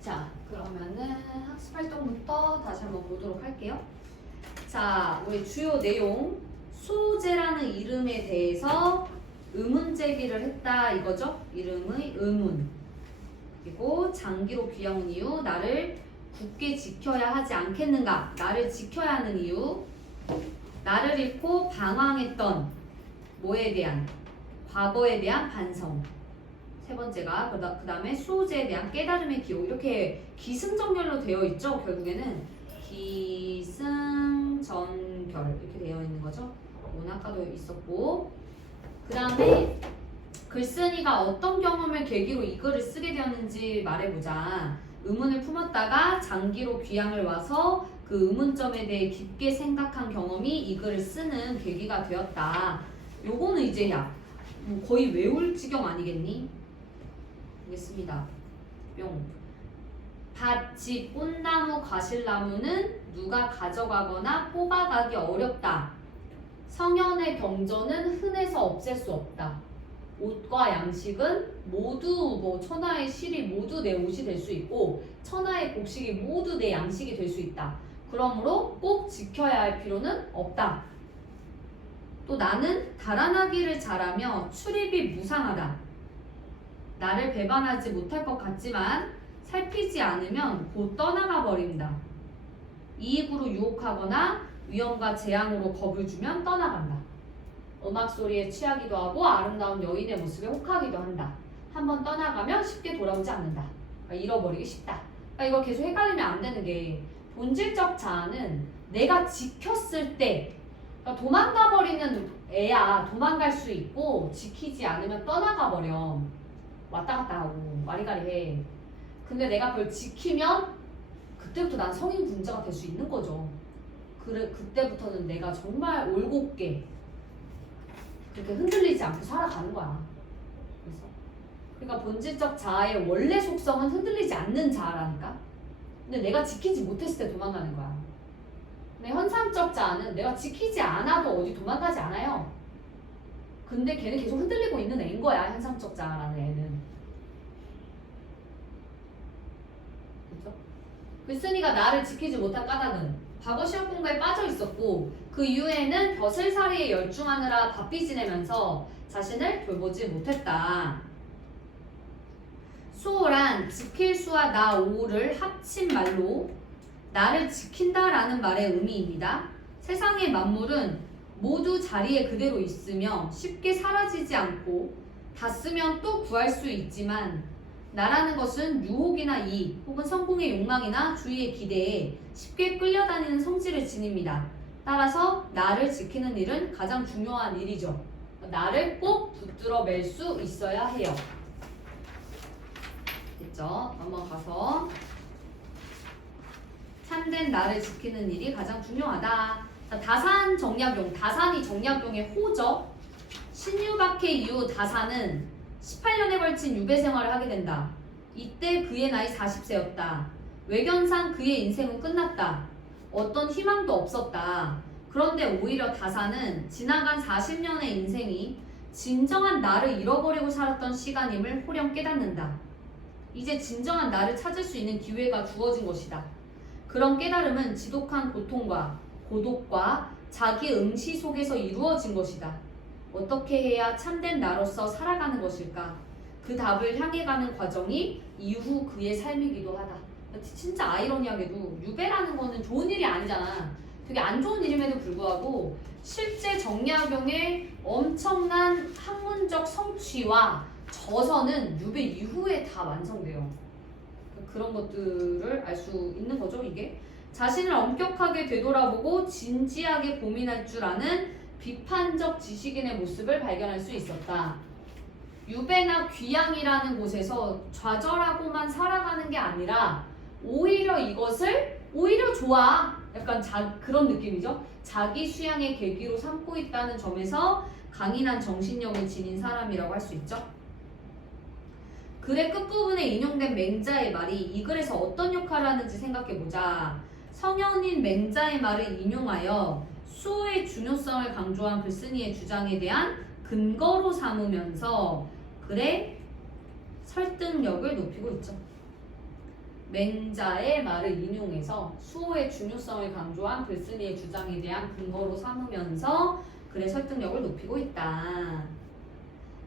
자, 그러면은 학습 활동부터 다시 한번 보도록 할게요. 자, 우리 주요 내용. 수호제라는 이름에 대해서 의문 제기를 했다 이거죠? 이름의 의문. 그리고 장기로 귀여운 이유, 나를 굳게 지켜야 하지 않겠는가? 나를 지켜야 하는 이유, 나를 잃고 방황했던 뭐에 대한? 과거에 대한 반성. 세 번째가 그 다음에 수호제에 대한 깨달음의 기호. 이렇게 기승전결로 되어 있죠. 결국에는 기승전결 이렇게 되어 있는 거죠. 오늘 아까도 있었고, 그 다음에 글쓴이가 어떤 경험을 계기로 이 글을 쓰게 되었는지 말해보자. 의문을 품었다가 장기로 귀향을 와서 그 의문점에 대해 깊게 생각한 경험이 이 글을 쓰는 계기가 되었다. 요거는 이제 거의 외울 지경 아니겠니? 보겠습니다. 뿅. 밭, 집, 꽃나무, 과실나무는 누가 가져가거나 뽑아가기 어렵다. 성현의 경전은 흔해서 없앨 수 없다. 옷과 양식은 모두 천하의 실이 모두 내 옷이 될 수 있고 천하의 곡식이 모두 내 양식이 될 수 있다. 그러므로 꼭 지켜야 할 필요는 없다. 또 나는 달아나기를 잘하며 출입이 무상하다. 나를 배반하지 못할 것 같지만 살피지 않으면 곧 떠나가 버린다. 이익으로 유혹하거나 위험과 재앙으로 겁을 주면 떠나간다. 음악 소리에 취하기도 하고 아름다운 여인의 모습에 혹하기도 한다. 한번 떠나가면 쉽게 돌아오지 않는다. 잃어버리기 쉽다. 이걸 계속 헷갈리면 안 되는 게 본질적 자아는 내가 지켰을 때 도망가 버리는 애야 도망갈 수 있고 지키지 않으면 떠나가 버려. 왔다 갔다 하고 와리가리 해. 근데 내가 그걸 지키면 그때부터 난 성인 군자가 될 수 있는 거죠. 그때부터는 내가 정말 올곧게 그렇게 흔들리지 않고 살아가는 거야. 그러니까 본질적 자아의 원래 속성은 흔들리지 않는 자아라니까. 근데 내가 지키지 못했을 때 도망가는 거야. 근데 현상적 자아는 내가 지키지 않아도 어디 도망가지 않아요. 근데 걔는 계속 흔들리고 있는 애인 거야. 현상적 자아라는 애는. 그렇죠? 글쓴이가 나를 지키지 못한 까닭은 과거 시험 공부에 빠져 있었고 그 이후에는 벼슬살이에 열중하느라 바삐 지내면서 자신을 돌보지 못했다. 수호란 지킬 수와 나 오를 합친 말로 나를 지킨다라는 말의 의미입니다. 세상의 만물은 모두 자리에 그대로 있으며 쉽게 사라지지 않고 다 쓰면 또 구할 수 있지만 나라는 것은 유혹이나 이익 혹은 성공의 욕망이나 주위의 기대에 쉽게 끌려다니는 성질을 지닙니다. 따라서 나를 지키는 일은 가장 중요한 일이죠. 나를 꼭 붙들어 맬 수 있어야 해요. 됐죠? 넘어가서 참된 나를 지키는 일이 가장 중요하다. 자, 다산 정약용. 다산이 정약용의 호죠. 신유박해 이후 다산은 18년에 걸친 유배 생활을 하게 된다. 이때 그의 나이 40세였다. 외견상 그의 인생은 끝났다. 어떤 희망도 없었다. 그런데 오히려 다산은 지나간 40년의 인생이 진정한 나를 잃어버리고 살았던 시간임을 호령 깨닫는다. 이제 진정한 나를 찾을 수 있는 기회가 주어진 것이다. 그런 깨달음은 지독한 고통과 고독과 자기 응시 속에서 이루어진 것이다. 어떻게 해야 참된 나로서 살아가는 것일까? 그 답을 향해 가는 과정이 이후 그의 삶이기도 하다. 진짜 아이러니하게도 유배라는 거는 좋은 일이 아니잖아. 되게 안 좋은 일임에도 불구하고 실제 정약용의 엄청난 학문적 성취와 저서는 유배 이후에 다 완성돼요. 그런 것들을 알 수 있는 거죠, 이게. 자신을 엄격하게 되돌아보고 진지하게 고민할 줄 아는 비판적 지식인의 모습을 발견할 수 있었다. 유배나 귀향이라는 곳에서 좌절하고만 살아가는 게 아니라 오히려 이것을 오히려 좋아. 약간 그런 느낌이죠. 자기 수양의 계기로 삼고 있다는 점에서 강인한 정신력을 지닌 사람이라고 할 수 있죠. 글의 끝부분에 인용된 맹자의 말이 이 글에서 어떤 역할을 하는지 생각해보자. 성현인 맹자의 말을 인용하여 수호의 중요성을 강조한 글쓴이의 주장에 대한 근거로 삼으면서 글의 설득력을 높이고 있죠. 맹자의 말을 인용해서 수호의 중요성을 강조한 글쓴이의 주장에 대한 근거로 삼으면서 글의 설득력을 높이고 있다.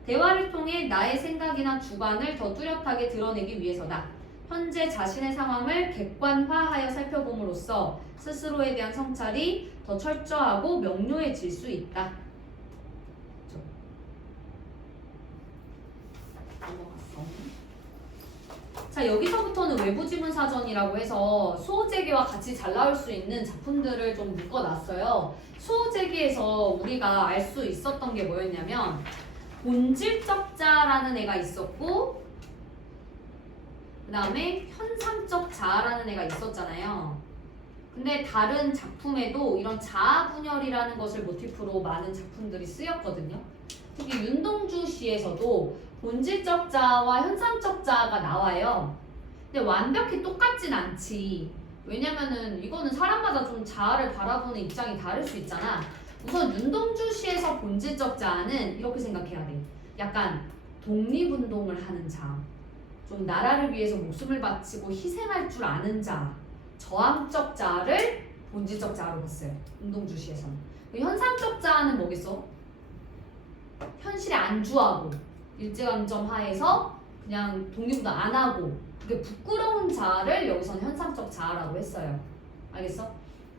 대화를 통해 나의 생각이나 주관을 더 뚜렷하게 드러내기 위해서다. 현재 자신의 상황을 객관화하여 살펴봄으로써 스스로에 대한 성찰이 더 철저하고 명료해질 수 있다. 자, 여기서부터는 외부 지문 사전이라고 해서 수호재기와 같이 잘 나올 수 있는 작품들을 좀 묶어놨어요. 수호재기에서 우리가 알 수 있었던 게 뭐였냐면 본질적 자라는 애가 있었고 그 다음에 현상적 자아라는 애가 있었잖아요. 근데 다른 작품에도 이런 자아 분열이라는 것을 모티프로 많은 작품들이 쓰였거든요. 특히 윤동주 시에서도 본질적 자아와 현상적 자아가 나와요. 근데 완벽히 똑같진 않지. 왜냐면은 이거는 사람마다 좀 자아를 바라보는 입장이 다를 수 있잖아. 우선 윤동주 시에서 본질적 자아는 이렇게 생각해야 돼. 약간 독립운동을 하는 자, 좀 나라를 위해서 목숨을 바치고 희생할 줄 아는 자, 저항적 자아를 본질적 자아로 봤어요. 윤동주 시에서는. 현상적 자아는 뭐겠어? 현실에 안주하고 일제감점 하에서 그냥 독립운동 안 하고 그게 부끄러운 자아를 여기서는 현상적 자아라고 했어요. 알겠어?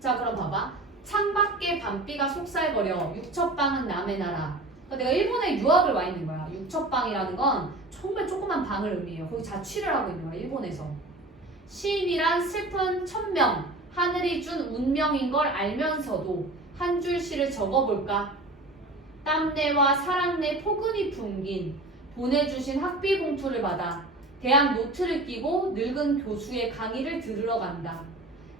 자, 그럼 봐봐. 창밖에 밤비가 속살거려 육첩방은 남의 나라. 그러니까 내가 일본에 유학을 와 있는 거야. 육첩방이라는 건 정말 조그만 방을 의미해요. 거기 자취를 하고 있는 거야, 일본에서. 시인이란 슬픈 천명, 하늘이 준 운명인 걸 알면서도 한 줄 시를 적어볼까? 땀내와 사랑내 포근히 풍긴 보내주신 학비 봉투를 받아 대학 노트를 끼고 늙은 교수의 강의를 들으러 간다.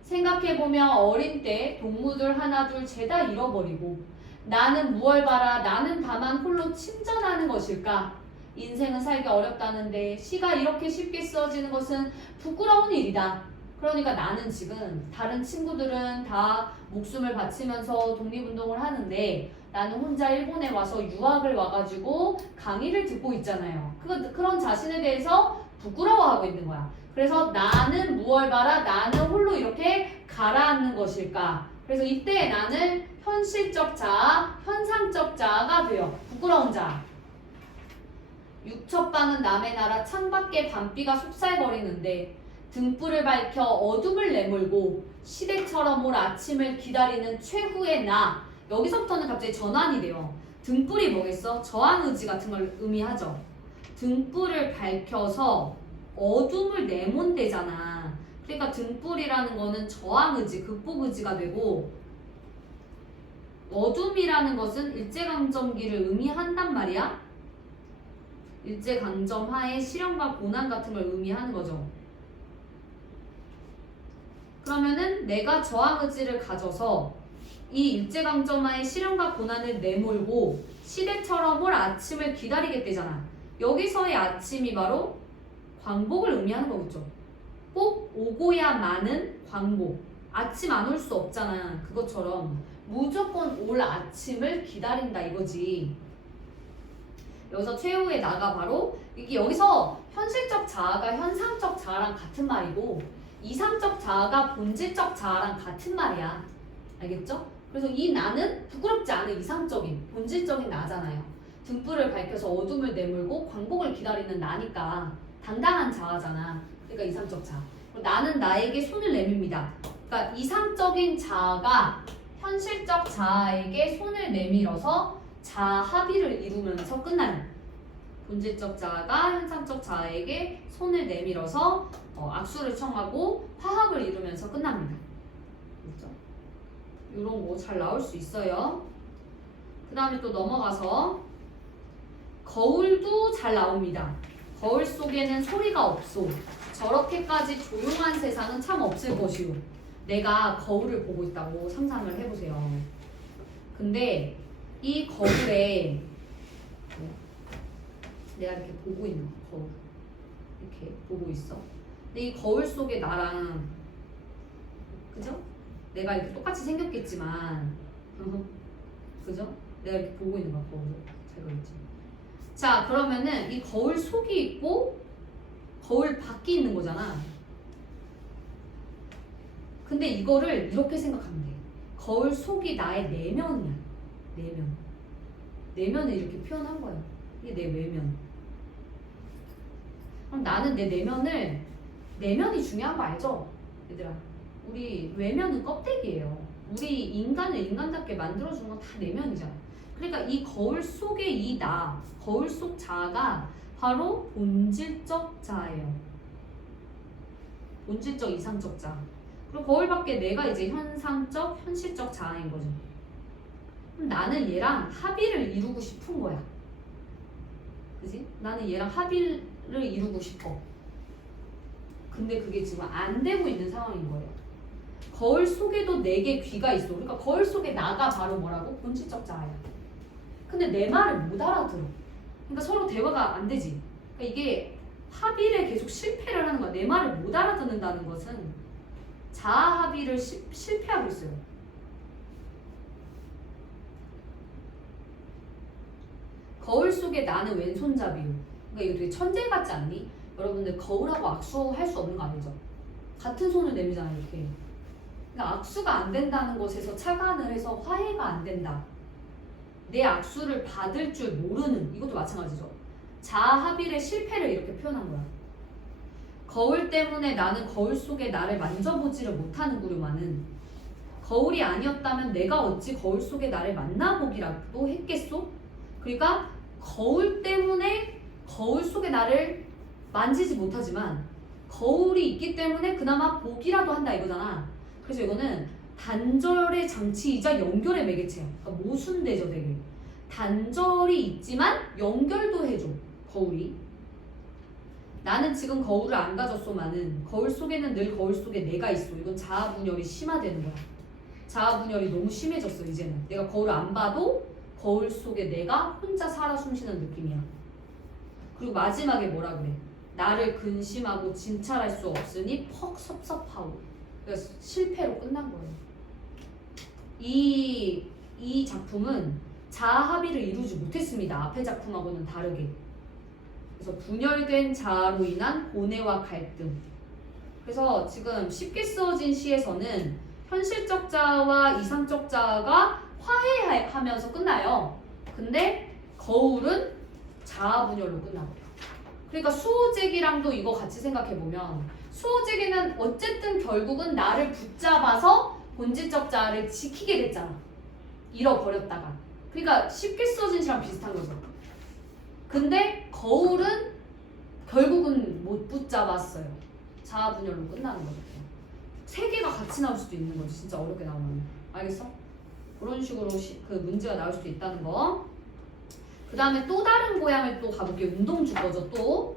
생각해보면 어린 때 동무들 하나둘 죄다 잃어버리고 나는 무얼 바라 나는 다만 홀로 침전하는 것일까? 인생은 살기 어렵다는데 시가 이렇게 쉽게 써지는 것은 부끄러운 일이다. 그러니까 나는 지금 다른 친구들은 다 목숨을 바치면서 독립운동을 하는데 나는 혼자 일본에 와서 유학을 와가지고 강의를 듣고 있잖아요. 그런 자신에 대해서 부끄러워하고 있는 거야. 그래서 나는 무얼 바라 나는 홀로 이렇게 가라앉는 것일까. 그래서 이때 나는 현실적 자아, 현상적 자아가 되어 부끄러운 자아. 육첩방은 남의 나라 창밖에 밤비가 속살거리는데 등불을 밝혀 어둠을 내몰고 시대처럼 올 아침을 기다리는 최후의 나. 여기서부터는 갑자기 전환이 돼요. 등불이 뭐겠어? 저항의지 같은 걸 의미하죠. 등불을 밝혀서 어둠을 내몬대잖아. 그러니까 등불이라는 거는 저항의지, 극복의지가 되고 어둠이라는 것은 일제강점기를 의미한단 말이야. 일제강점 하에 시련과 고난 같은 걸 의미하는 거죠. 그러면은 내가 저항의지를 가져서 이 일제강점하의 시련과 고난을 내몰고 시대처럼 올 아침을 기다리겠대잖아. 여기서의 아침이 바로 광복을 의미하는 거겠죠. 꼭 오고야마는 광복. 아침 안 올 수 없잖아. 그것처럼 무조건 올 아침을 기다린다 이거지. 여기서 최후의 나가 바로 이게 여기서 현실적 자아가 현상적 자아랑 같은 말이고 이상적 자아가 본질적 자아랑 같은 말이야. 알겠죠? 그래서 이 나는 부끄럽지 않은 이상적인 본질적인 나잖아요. 등불을 밝혀서 어둠을 내몰고 광복을 기다리는 나니까 당당한 자아잖아. 그러니까 이상적 자아. 나는 나에게 손을 내밉니다. 그러니까 이상적인 자아가 현실적 자아에게 손을 내밀어서 자아 합의를 이루면서 끝나는, 본질적 자아가 현상적 자아에게 손을 내밀어서 악수를 청하고 화합을 이루면서 끝납니다. 그렇죠? 이런 거 잘 나올 수 있어요. 그 다음에 또 넘어가서 거울도 잘 나옵니다. 거울 속에는 소리가 없소. 저렇게까지 조용한 세상은 참 없을 것이오. 내가 거울을 보고 있다고 상상을 해보세요. 근데 이 거울에 내가 이렇게 보고 있는 거울, 이렇게 보고 있어. 근데 이 거울 속에 나랑, 그죠? 내가 이렇게 똑같이 생겼겠지만, 그죠? 내가 이렇게 보고 있는 거야, 거울을. 잘 보이지? 자, 그러면은 이 거울 속이 있고 거울 밖이 있는 거잖아. 근데 이거를 이렇게 생각하면 돼. 거울 속이 나의 내면이야. 내면. 내면을 이렇게 표현한 거야. 이게 내 외면. 그럼 나는 내 내면이 중요한 거 알죠? 얘들아. 우리 외면은 껍데기예요. 우리 인간을 인간답게 만들어주는 건 다 내면이잖아. 그러니까 이 거울 속의 이 나, 거울 속 자아가 바로 본질적 자아예요. 본질적 이상적 자아. 그리고 거울 밖에 내가 이제 현상적, 현실적 자아인 거죠. 그럼 나는 얘랑 합의를 이루고 싶은 거야. 그지? 나는 얘랑 합의를 이루고 싶어. 근데 그게 지금 안 되고 있는 상황인 거예요. 거울 속에도 내게 귀가 있어. 그러니까 거울 속에 나가 바로 뭐라고? 본질적 자아야. 근데 내 말을 못 알아들어. 그러니까 서로 대화가 안 되지. 그러니까 이게 합의를 계속 실패를 하는 거야. 내 말을 못 알아듣는다는 것은 자아 합의를 실패하고 있어요. 거울 속에 나는 왼손잡이요. 그러니까 이거 되게 천재 같지 않니? 여러분들 거울하고 악수할 수 없는 거 아니죠? 같은 손을 내밀잖아요, 이렇게. 그러니까 악수가 안 된다는 것에서 착안을 해서 화해가 안 된다. 내 악수를 받을 줄 모르는, 이것도 마찬가지죠. 자아 합의의 실패를 이렇게 표현한 거야. 거울 때문에 나는 거울 속에 나를 만져보지를 못하는 구류마는 거울이 아니었다면 내가 어찌 거울 속에 나를 만나보기라도 했겠소? 그러니까 거울 때문에 거울 속에 나를 만지지 못하지만 거울이 있기 때문에 그나마 보기라도 한다 이거잖아. 그래서 이거는 단절의 장치이자 연결의 매개체야. 그러니까 모순되죠 되게. 단절이 있지만 연결도 해줘 거울이. 나는 지금 거울을 안 가졌소만은 거울 속에는 늘 거울 속에 내가 있어. 이건 자아 분열이 심화되는 거야. 자아 분열이 너무 심해졌어 이제는. 내가 거울을 안 봐도 거울 속에 내가 혼자 살아 숨쉬는 느낌이야. 그리고 마지막에 뭐라 그래? 나를 근심하고 진찰할 수 없으니 퍽 섭섭하고. 그래서 실패로 끝난 거예요. 이 작품은 자아 합의를 이루지 못했습니다. 앞의 작품하고는 다르게. 그래서 분열된 자아로 인한 고뇌와 갈등. 그래서 지금 쉽게 쓰어진 시에서는 현실적 자아와 이상적 자아가 화해하면서 끝나요. 근데 거울은 자아 분열로 끝나버려. 그러니까 수호제기랑도 이거 같이 생각해보면 수호제기는 어쨌든 결국은 나를 붙잡아서 본질적 자아를 지키게 됐잖아. 잃어버렸다가. 그러니까 쉽게 쓰어진 시랑 비슷한 거죠. 근데 거울은 결국은 못 붙잡았어요. 자아 분열로 끝나는 거죠. 세 개가 같이 나올 수도 있는 거지. 진짜 어렵게 나오면. 알겠어? 그런 식으로 그 문제가 나올 수도 있다는 거. 그 다음에 또 다른 고향을 또 가볼게요. 운동주 거죠. 또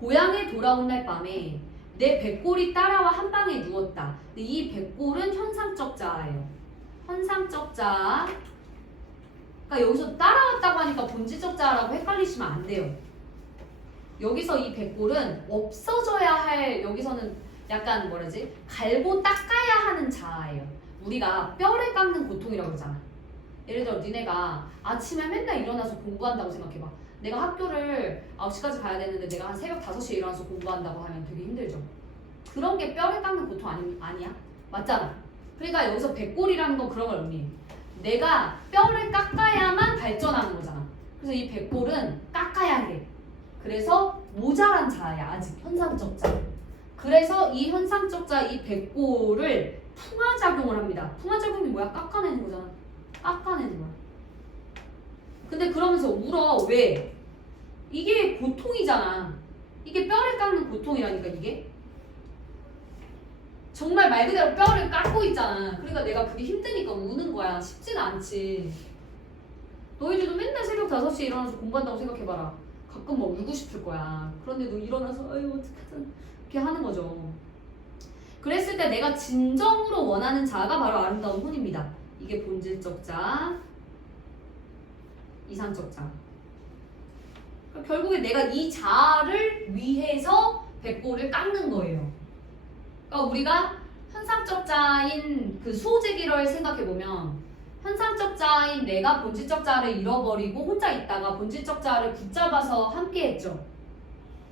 고향에 돌아온 날 밤에 내 백골이 따라와 한 방에 누웠다. 근데 이 백골은 현상적 자아예요. 현상적 자아. 그러니까 여기서 따라왔다고 하니까 본질적 자아라고 헷갈리시면 안 돼요. 여기서 이 백골은 없어져야 할, 여기서는 약간 뭐라지? 갈고 닦아야 하는 자아예요. 우리가 뼈를 깎는 고통이라고 그러잖아. 예를 들어 니네가 아침에 맨날 일어나서 공부한다고 생각해봐. 내가 학교를 9시까지 가야 되는데 내가 한 새벽 5시에 일어나서 공부한다고 하면 되게 힘들죠. 그런 게 뼈를 깎는 고통 아니야? 맞잖아. 그러니까 여기서 백골이라는 건 그런 걸 의미해. 내가 뼈를 깎아야만 발전하는 거잖아. 그래서 이 백골은 깎아야 해. 그래서 모자란 자아야. 아직 현상적 자아. 그래서 이 현상적 자아 이 백골을 풍화작용을 합니다. 풍화작용이 뭐야? 깎아내는 거잖아. 깎아내는 거야. 근데 그러면서 울어. 왜? 이게 고통이잖아. 이게 뼈를 깎는 고통이라니까 이게. 정말 말 그대로 뼈를 깎고 있잖아. 그러니까 내가 그게 힘드니까 우는 거야. 쉽지는 않지. 너희들도 맨날 새벽 5시에 일어나서 공부한다고 생각해봐라. 가끔 막 울고 싶을 거야. 그런데 너 일어나서 아유 어떡하든 이렇게 하는 거죠. 그랬을 때 내가 진정으로 원하는 자아가 바로 아름다운 혼입니다. 이게 본질적 자아, 이상적 자아. 그러니까 결국에 내가 이 자아를 위해서 백골을 깎는 거예요. 그러니까 우리가 현상적 자아인 그 수호제기를 생각해보면 현상적 자아인 내가 본질적 자아를 잃어버리고 혼자 있다가 본질적 자아를 붙잡아서 함께 했죠.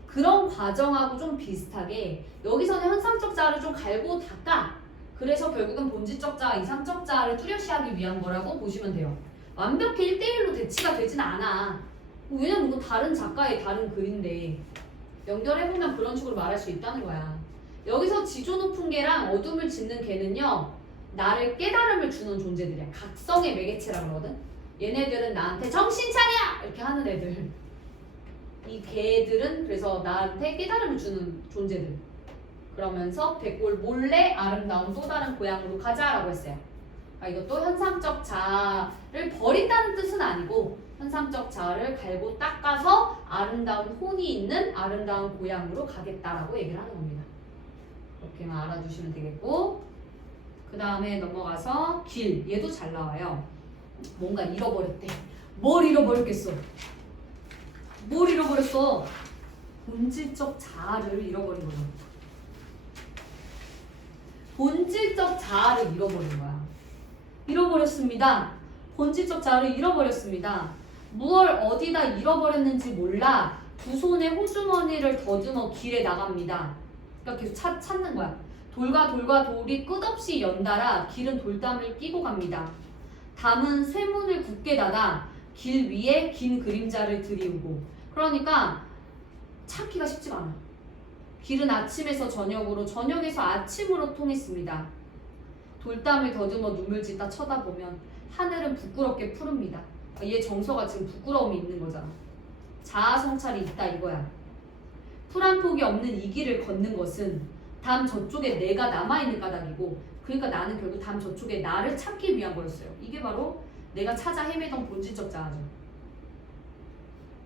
그런 과정하고 좀 비슷하게 여기서는 현상적 자아를 좀 갈고 닦아. 그래서 결국은 본질적 자아, 이상적 자아를 뚜렷이하기 위한 거라고 보시면 돼요. 완벽히 1대1로 대치가 되진 않아. 왜냐면 이건 다른 작가의 다른 글인데 연결해보면 그런 식으로 말할 수 있다는 거야. 여기서 지조 높은 개랑 어둠을 짓는 개는요, 나를 깨달음을 주는 존재들이야. 각성의 매개체라고 그러거든. 얘네들은 나한테 정신 차려! 이렇게 하는 애들. 이 개들은 그래서 나한테 깨달음을 주는 존재들. 그러면서 백골 몰래 아름다운 또 다른 고향으로 가자라고 했어요. 그러니까 이것도 현상적 자아를 버린다는 뜻은 아니고 현상적 자아를 갈고 닦아서 아름다운 혼이 있는 아름다운 고향으로 가겠다라고 얘기를 하는 겁니다. 그렇게만 알아두시면 되겠고, 그 다음에 넘어가서 길. 얘도 잘 나와요. 뭔가 잃어버렸대. 뭘 잃어버렸겠어? 뭘 잃어버렸어? 본질적 자아를 잃어버린 거죠. 본질적 자아를 잃어버린 거야. 잃어버렸습니다. 본질적 자아를 잃어버렸습니다. 무얼 어디다 잃어버렸는지 몰라 두 손에 호주머니를 더듬어 길에 나갑니다. 그러니까 계속 찾는 거야. 돌과 돌과 돌이 끝없이 연달아 길은 돌담을 끼고 갑니다. 담은 쇠문을 굳게 닫아 길 위에 긴 그림자를 들이우고. 그러니까 찾기가 쉽지가 않아. 길은 아침에서 저녁으로, 저녁에서 아침으로 통했습니다. 돌담을 더듬어 눈물 짓다 쳐다보면 하늘은 부끄럽게 푸릅니다. 얘 정서가 지금 부끄러움이 있는 거잖아. 자아 성찰이 있다 이거야. 풀 한 폭이 없는 이 길을 걷는 것은 담 저쪽에 내가 남아있는 까닭이고, 그러니까 나는 결국 담 저쪽에 나를 찾기 위한 거였어요. 이게 바로 내가 찾아 헤매던 본질적 자아죠.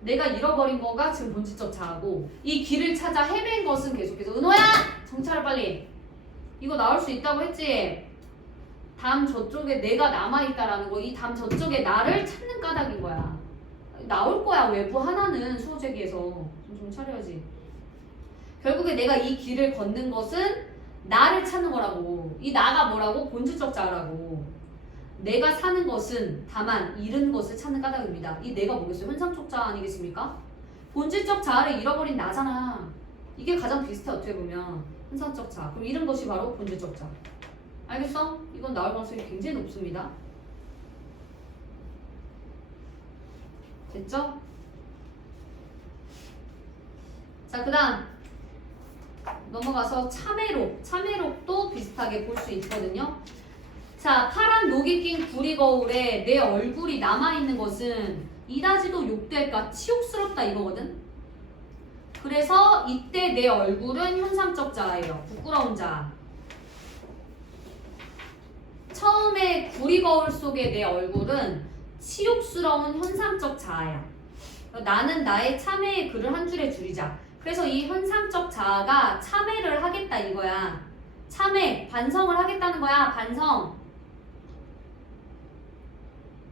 내가 잃어버린 거가 지금 본질적 자아고, 이 길을 찾아 헤맨 것은 계속해서 은호야! 정찰을 빨리! 이거 나올 수 있다고 했지? 담 저쪽에 내가 남아있다라는 거, 이 담 저쪽에 나를 찾는 까닭인 거야. 나올 거야, 외부 하나는 수호제기에서. 좀 차려야지. 결국에 내가 이 길을 걷는 것은 나를 찾는 거라고. 이 나가 뭐라고? 본질적 자아라고. 내가 사는 것은 다만 잃은 것을 찾는 까닭입니다. 이 내가 뭐겠어요? 현상적 자아 아니겠습니까? 본질적 자아를 잃어버린 나잖아. 이게 가장 비슷해 어떻게 보면. 현상적 자아. 그럼 잃은 것이 바로 본질적 자아. 알겠어? 이건 나올 가능성이 굉장히 높습니다. 됐죠? 자, 그 다음 넘어가서 참외록. 참외록도 비슷하게 볼 수 있거든요. 자, 파란 녹이 낀 구리 거울에 내 얼굴이 남아있는 것은 이다지도 욕될까 치욕스럽다 이거거든. 그래서 이때 내 얼굴은 현상적 자아예요. 부끄러운 자아. 처음에 구리 거울 속의 내 얼굴은 치욕스러운 현상적 자아야. 나는 나의 참회의 글을 한 줄에 줄이자. 그래서 이 현상적 자아가 참회를 하겠다 이거야. 참회, 반성을 하겠다는 거야. 반성.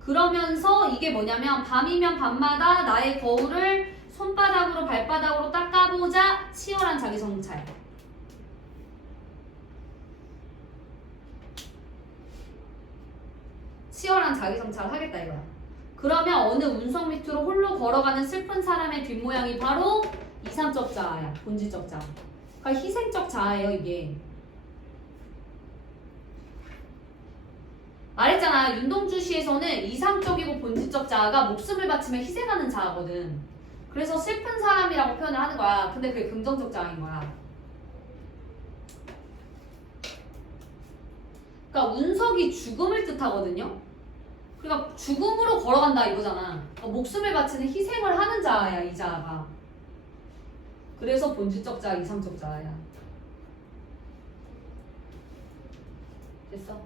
그러면서 이게 뭐냐면 밤이면 밤마다 나의 거울을 손바닥으로 발바닥으로 닦아보자. 치열한 자기 성찰. 치열한 자기 성찰을 하겠다 이거야. 그러면 어느 운석 밑으로 홀로 걸어가는 슬픈 사람의 뒷모양이 바로 이상적 자아야. 본질적 자아. 그러니까 희생적 자아예요 이게. 말했잖아. 윤동주 시에서는 이상적이고 본질적 자아가 목숨을 바치며 희생하는 자아거든. 그래서 슬픈 사람이라고 표현을 하는 거야. 근데 그게 긍정적 자아인 거야. 그러니까 운석이 죽음을 뜻하거든요. 그러니까 죽음으로 걸어간다 이거잖아. 그러니까 목숨을 바치는 희생을 하는 자아야 이 자아가. 그래서 본질적 자아, 이상적 자아야. 됐어?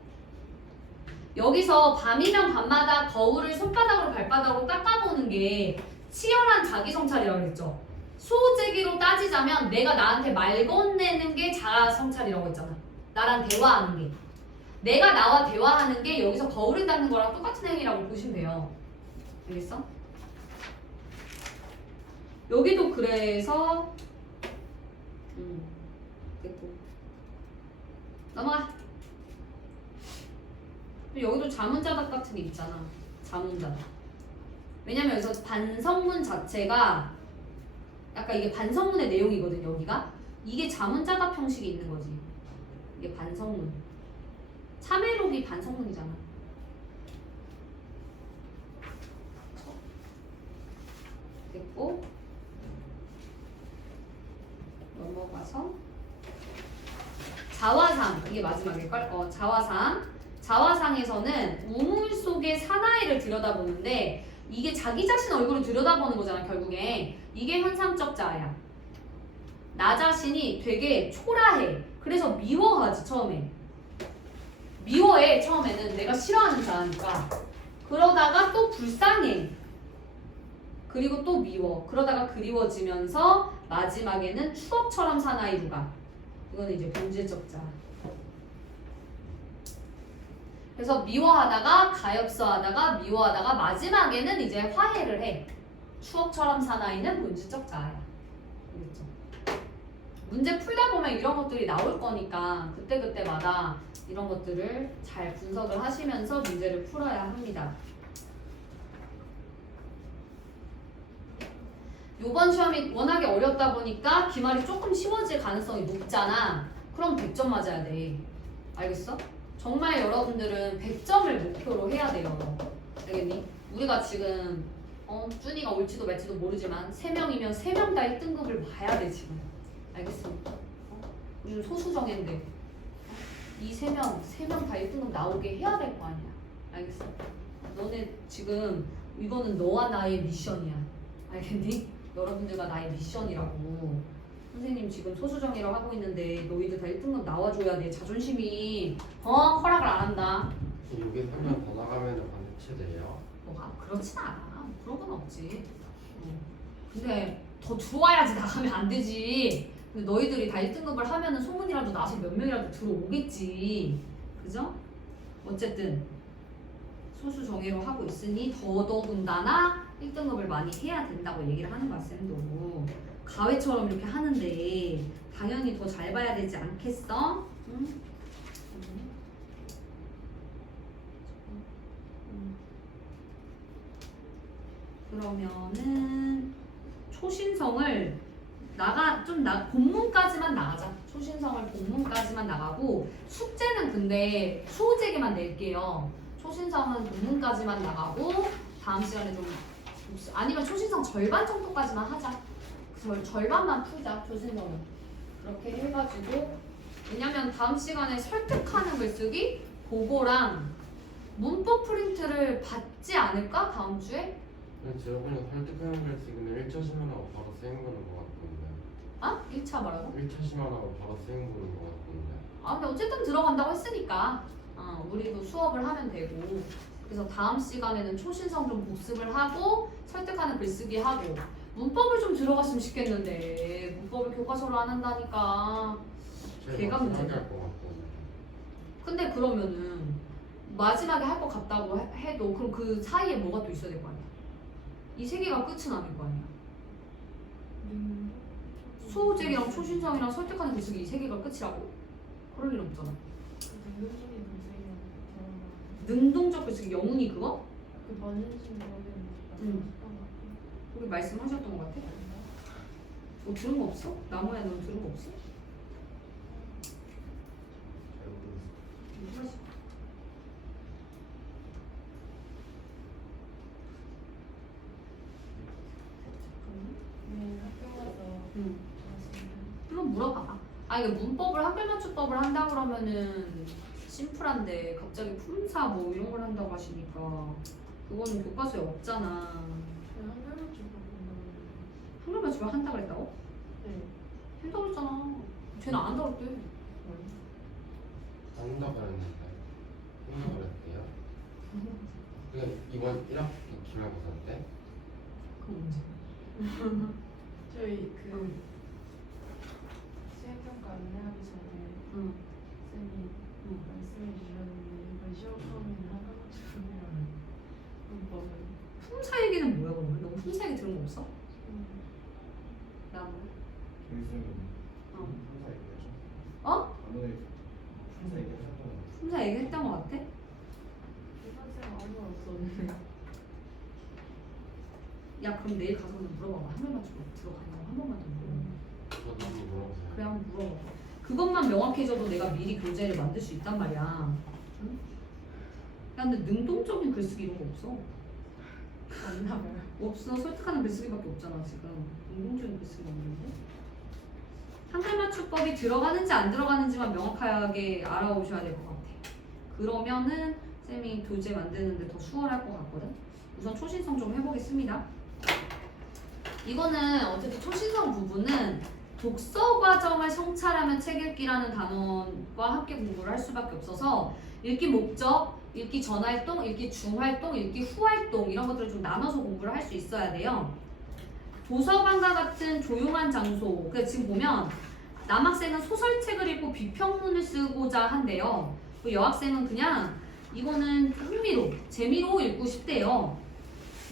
여기서 밤이면 밤마다 거울을 손바닥으로 발바닥으로 닦아보는 게 치열한 자기 성찰이라고 했죠. 수호제기로 따지자면 내가 나한테 말 건네는 게 자아 성찰이라고 했잖아. 나랑 대화하는 게. 내가 나와 대화하는 게 여기서 거울을 닦는 거랑 똑같은 행위라고 보시면 돼요. 알겠어? 여기도 그래서 됐고 넘어가. 여기도 자문자답 같은 게 있잖아. 자문자답. 왜냐면 여기서 반성문 자체가 약간 이게 반성문의 내용이거든. 여기가 이게 자문자답 형식이 있는 거지. 이게 반성문. 참외록이 반성문이잖아. 됐고 넘어가서 자화상, 이게 마지막일걸? 자화상에서는 우물 속의 사나이를 들여다보는데 이게 자기 자신 얼굴을 들여다보는 거잖아. 결국에 이게 현상적 자아야. 나 자신이 되게 초라해. 그래서 미워하지. 처음에 미워해. 처음에는 내가 싫어하는 자아니까. 그러다가 또 불쌍해. 그리고 또 미워. 그러다가 그리워지면서 마지막에는 추억처럼 사나이로 가. 이거는 이제 본질적 자아. 그래서 미워하다가 가엾어하다가 미워하다가 마지막에는 이제 화해를 해. 추억처럼 사나이는 본질적 자아야. 알겠죠? 문제 풀다 보면 이런 것들이 나올 거니까 그때그때마다 이런 것들을 잘 분석을 하시면서 문제를 풀어야 합니다. 요번 시험이 워낙에 어렵다 보니까 기말이 조금 쉬워질 가능성이 높잖아. 그럼 100점 맞아야 돼. 알겠어? 정말 여러분들은 100점을 목표로 해야 돼요. 알겠니? 우리가 지금 준이가 올지도 말지도 모르지만 3명이면 3명 다 1등급을 봐야 돼 지금. 알겠어? 우리는 소수정예인데 이 3명 다 1등급 나오게 해야 될 거 아니야. 알겠어? 너네 지금 이거는 너와 나의 미션이야. 알겠니? 여러분들과 나의 미션이라고. 선생님 지금 소수정예라고 하고 있는데 너희들 다 1등급 나와줘야 돼. 자존심이 허락을 안 한다. 여기 3년 더 나가면 반대체돼요? 뭐가? 그렇진 않아. 그런 건 없지. 근데 더 들어와야지 나가면 안 되지. 근데 너희들이 다 1등급을 하면은 소문이라도 나서 몇 명이라도 들어오겠지. 그죠? 어쨌든 소수정예로 하고 있으니 더더군다나 1등급을 많이 해야 된다고 얘기를 하는 거야, 쌤도. 가회처럼 이렇게 하는데 당연히 더 잘 봐야 되지 않겠어? 응? 그러면은 초신성을 본문까지만 나가자. 초신성을 본문까지만 나가고 숙제는 근데 소재기만 낼게요. 초신성은 본문까지만 나가고 다음 시간에 좀 아니면 초신성 절반 정도까지만 하자. 절반만 풀자. 초신성은 그렇게 해가지고 왜냐면 다음 시간에 설득하는 글쓰기 그거랑 문법 프린트를 받지 않을까? 다음 주에? 제가 보니까 설득하는 걸 쓰기는 1차 시간하고 바로 쓰인 거는 것 같던데. 아? 1차 말하고? 1차 시간하고 바로 쓰인 거는 것 같던데. 아 근데 어쨌든 들어간다고 했으니까 우리도 수업을 하면 되고 그래서 다음 시간에는 초신성 좀 복습을 하고 설득하는 글쓰기 하고 문법을 좀 들어갔으면 좋겠는데 문법을 교과서로 안 한다니까 걔가 문제다. 할것 같던데. 근데 그러면은 마지막에 할 것 같다고 해도 그럼 그 사이에 뭐가 또 있어야 될 거 아니야. 이 세 개가 끝은 아닐 거 아니야. 소호재기랑 초신성이랑 설득하는 글쓰기 이 세 개가 끝이라고? 그럴 일 없잖아. 능동적 글쓰기 영훈이 그거? 그 맞는지 모르겠는데. 응. 우리 말씀하셨던 것 같아. 뭐 들은 거 없어? 나무야 너 들은 거 없어? 네, 학교 가서 응. 봤습니다. 한번 물어봐. 이게 문법을 한글맞춤법을 한다 그러면은 심플한데 갑자기 품사 뭐 이런 걸 한다고 하시니까 그거는 교과서에 없잖아. 저 한글만 좀 봤는데. 한글맞춤을 한다 그랬다고? 네. 한다고 그랬잖아. 쟤는 안 한다고 그랬대. 한다고 그랬는데. 한다고 그랬대요? 그게 이번 1학기 기말고사 때? 그건 언제? 저희 그 수행평가 안내하기 전에 응. 쌤이 말씀해 주셨는데 이번 시험 처음에는 한글만 좀 해요. 문법을. 품사 얘기는 뭐야 그러면? 너 품사 얘기 들은 거 없어? 나 뭐? 풍사 얘기했죠? 어? 오늘 풍사 얘기했던 거 품사 얘기했던 거 같아? 선생 아무 없었는데. 야 그럼 내일 가서는 물어봐봐. 한글맞춤 들어가냐고 한 번만 더 물어봐. 저도 한번 물어보세요. 그래 한번 물어봐. 그것만 명확해져도 내가 미리 교재를 만들 수 있단 말이야. 근데 능동적인 글쓰기 이런 거 없어. 없나 봐요. 없어. 설득하는 글쓰기밖에 없잖아 지금. 능동적인 글쓰기가 없는데. 한글 맞춤법이 들어가는지 안 들어가는지만 명확하게 알아오셔야 될 것 같아. 그러면은 쌤이 교재 만드는데 더 수월할 것 같거든. 우선 초신성 좀 해보겠습니다. 이거는 어쨌든 초신성 부분은 독서 과정을 성찰하면 책 읽기라는 단원과 함께 공부를 할 수밖에 없어서 읽기 목적, 읽기 전 활동, 읽기 중 활동, 읽기 후 활동 이런 것들을 좀 나눠서 공부를 할 수 있어야 돼요. 도서관과 같은 조용한 장소. 그러니까 지금 보면 남학생은 소설책을 읽고 비평문을 쓰고자 한대요. 여학생은 그냥 이거는 흥미로, 재미로 읽고 싶대요.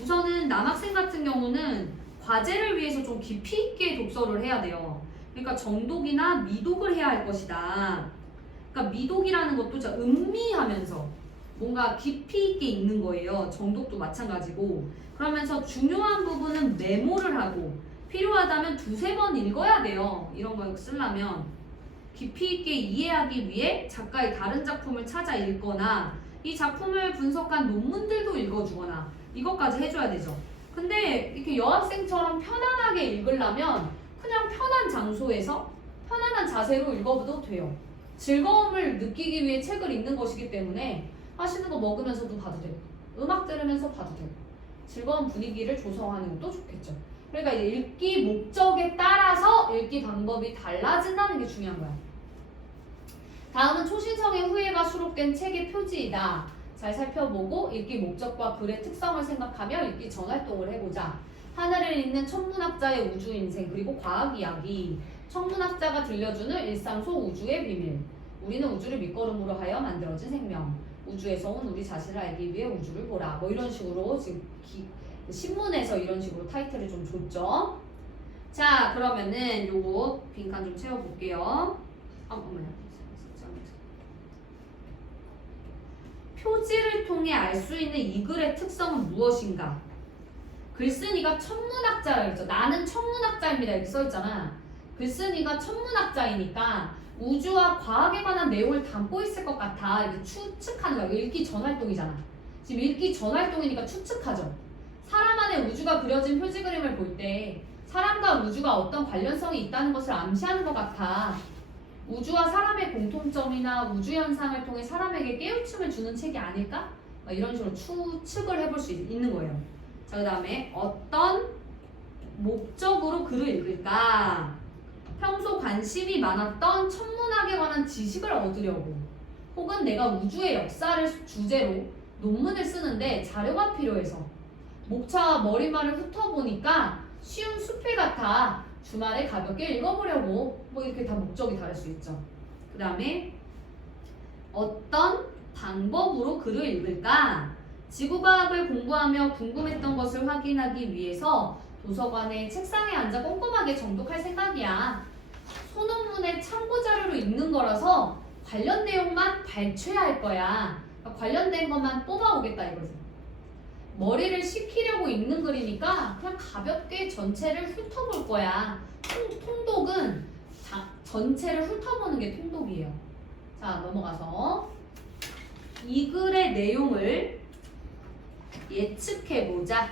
우선은 남학생 같은 경우는 과제를 위해서 좀 깊이 있게 독서를 해야 돼요. 그러니까 정독이나 미독을 해야 할 것이다. 그러니까 미독이라는 것도 진짜 음미하면서 뭔가 깊이 있게 읽는 거예요. 정독도 마찬가지고. 그러면서 중요한 부분은 메모를 하고 필요하다면 두세 번 읽어야 돼요. 이런 거 쓰려면. 깊이 있게 이해하기 위해 작가의 다른 작품을 찾아 읽거나 이 작품을 분석한 논문들도 읽어주거나 이것까지 해줘야 되죠. 근데 이렇게 여학생처럼 편안하게 읽으려면 그냥 편한 장소에서 편안한 자세로 읽어도 돼요. 즐거움을 느끼기 위해 책을 읽는 것이기 때문에 맛있는 거 먹으면서도 봐도 되고 음악 들으면서 봐도 되고 즐거운 분위기를 조성하는 것도 좋겠죠. 그러니까 이제 읽기 목적에 따라서 읽기 방법이 달라진다는 게 중요한 거야. 다음은 초신성의 후예가 수록된 책의 표지이다. 잘 살펴보고 읽기 목적과 글의 특성을 생각하며 읽기 전 활동을 해보자. 하늘을 잇는 천문학자의 우주 인생 그리고 과학 이야기. 천문학자가 들려주는 일상 속 우주의 비밀. 우리는 우주를 밑거름으로 하여 만들어진 생명. 우주에서 온 우리 자신을 알기 위해 우주를 보라. 뭐 이런 식으로 지금 신문에서 이런 식으로 타이틀을 좀 줬죠. 자, 그러면은 요거 빈칸 좀 채워볼게요. 어머야. 표지를 통해 알 수 있는 이 글의 특성은 무엇인가? 글쓴이가 천문학자라고 했죠. 나는 천문학자입니다. 이렇게 써있잖아. 글쓴이가 천문학자이니까 우주와 과학에 관한 내용을 담고 있을 것 같아. 이렇게 추측하는 거야. 읽기 전 활동이잖아. 지금 읽기 전 활동이니까 추측하죠. 사람 안에 우주가 그려진 표지 그림을 볼 때 사람과 우주가 어떤 관련성이 있다는 것을 암시하는 것 같아. 우주와 사람의 공통점이나 우주 현상을 통해 사람에게 깨우침을 주는 책이 아닐까? 이런 식으로 추측을 해볼 수 있는 거예요. 자, 그 다음에 어떤 목적으로 글을 읽을까? 평소 관심이 많았던 천문학에 관한 지식을 얻으려고 혹은 내가 우주의 역사를 주제로 논문을 쓰는데 자료가 필요해서 목차와 머릿말을 훑어보니까 쉬운 수필 같아 주말에 가볍게 읽어보려고 뭐 이렇게 다 목적이 다를 수 있죠. 그 다음에 어떤 방법으로 글을 읽을까? 지구과학을 공부하며 궁금했던 것을 확인하기 위해서 도서관의 책상에 앉아 꼼꼼하게 정독할 생각이야. 소논문의 참고자료로 읽는 거라서 관련 내용만 발췌할 거야. 그러니까 관련된 것만 뽑아오겠다 이거지. 머리를 식히려고 읽는 글이니까 그냥 가볍게 전체를 훑어볼 거야. 통독은 전체를 훑어보는 게 통독이에요. 자, 넘어가서 이 글의 내용을 예측해보자.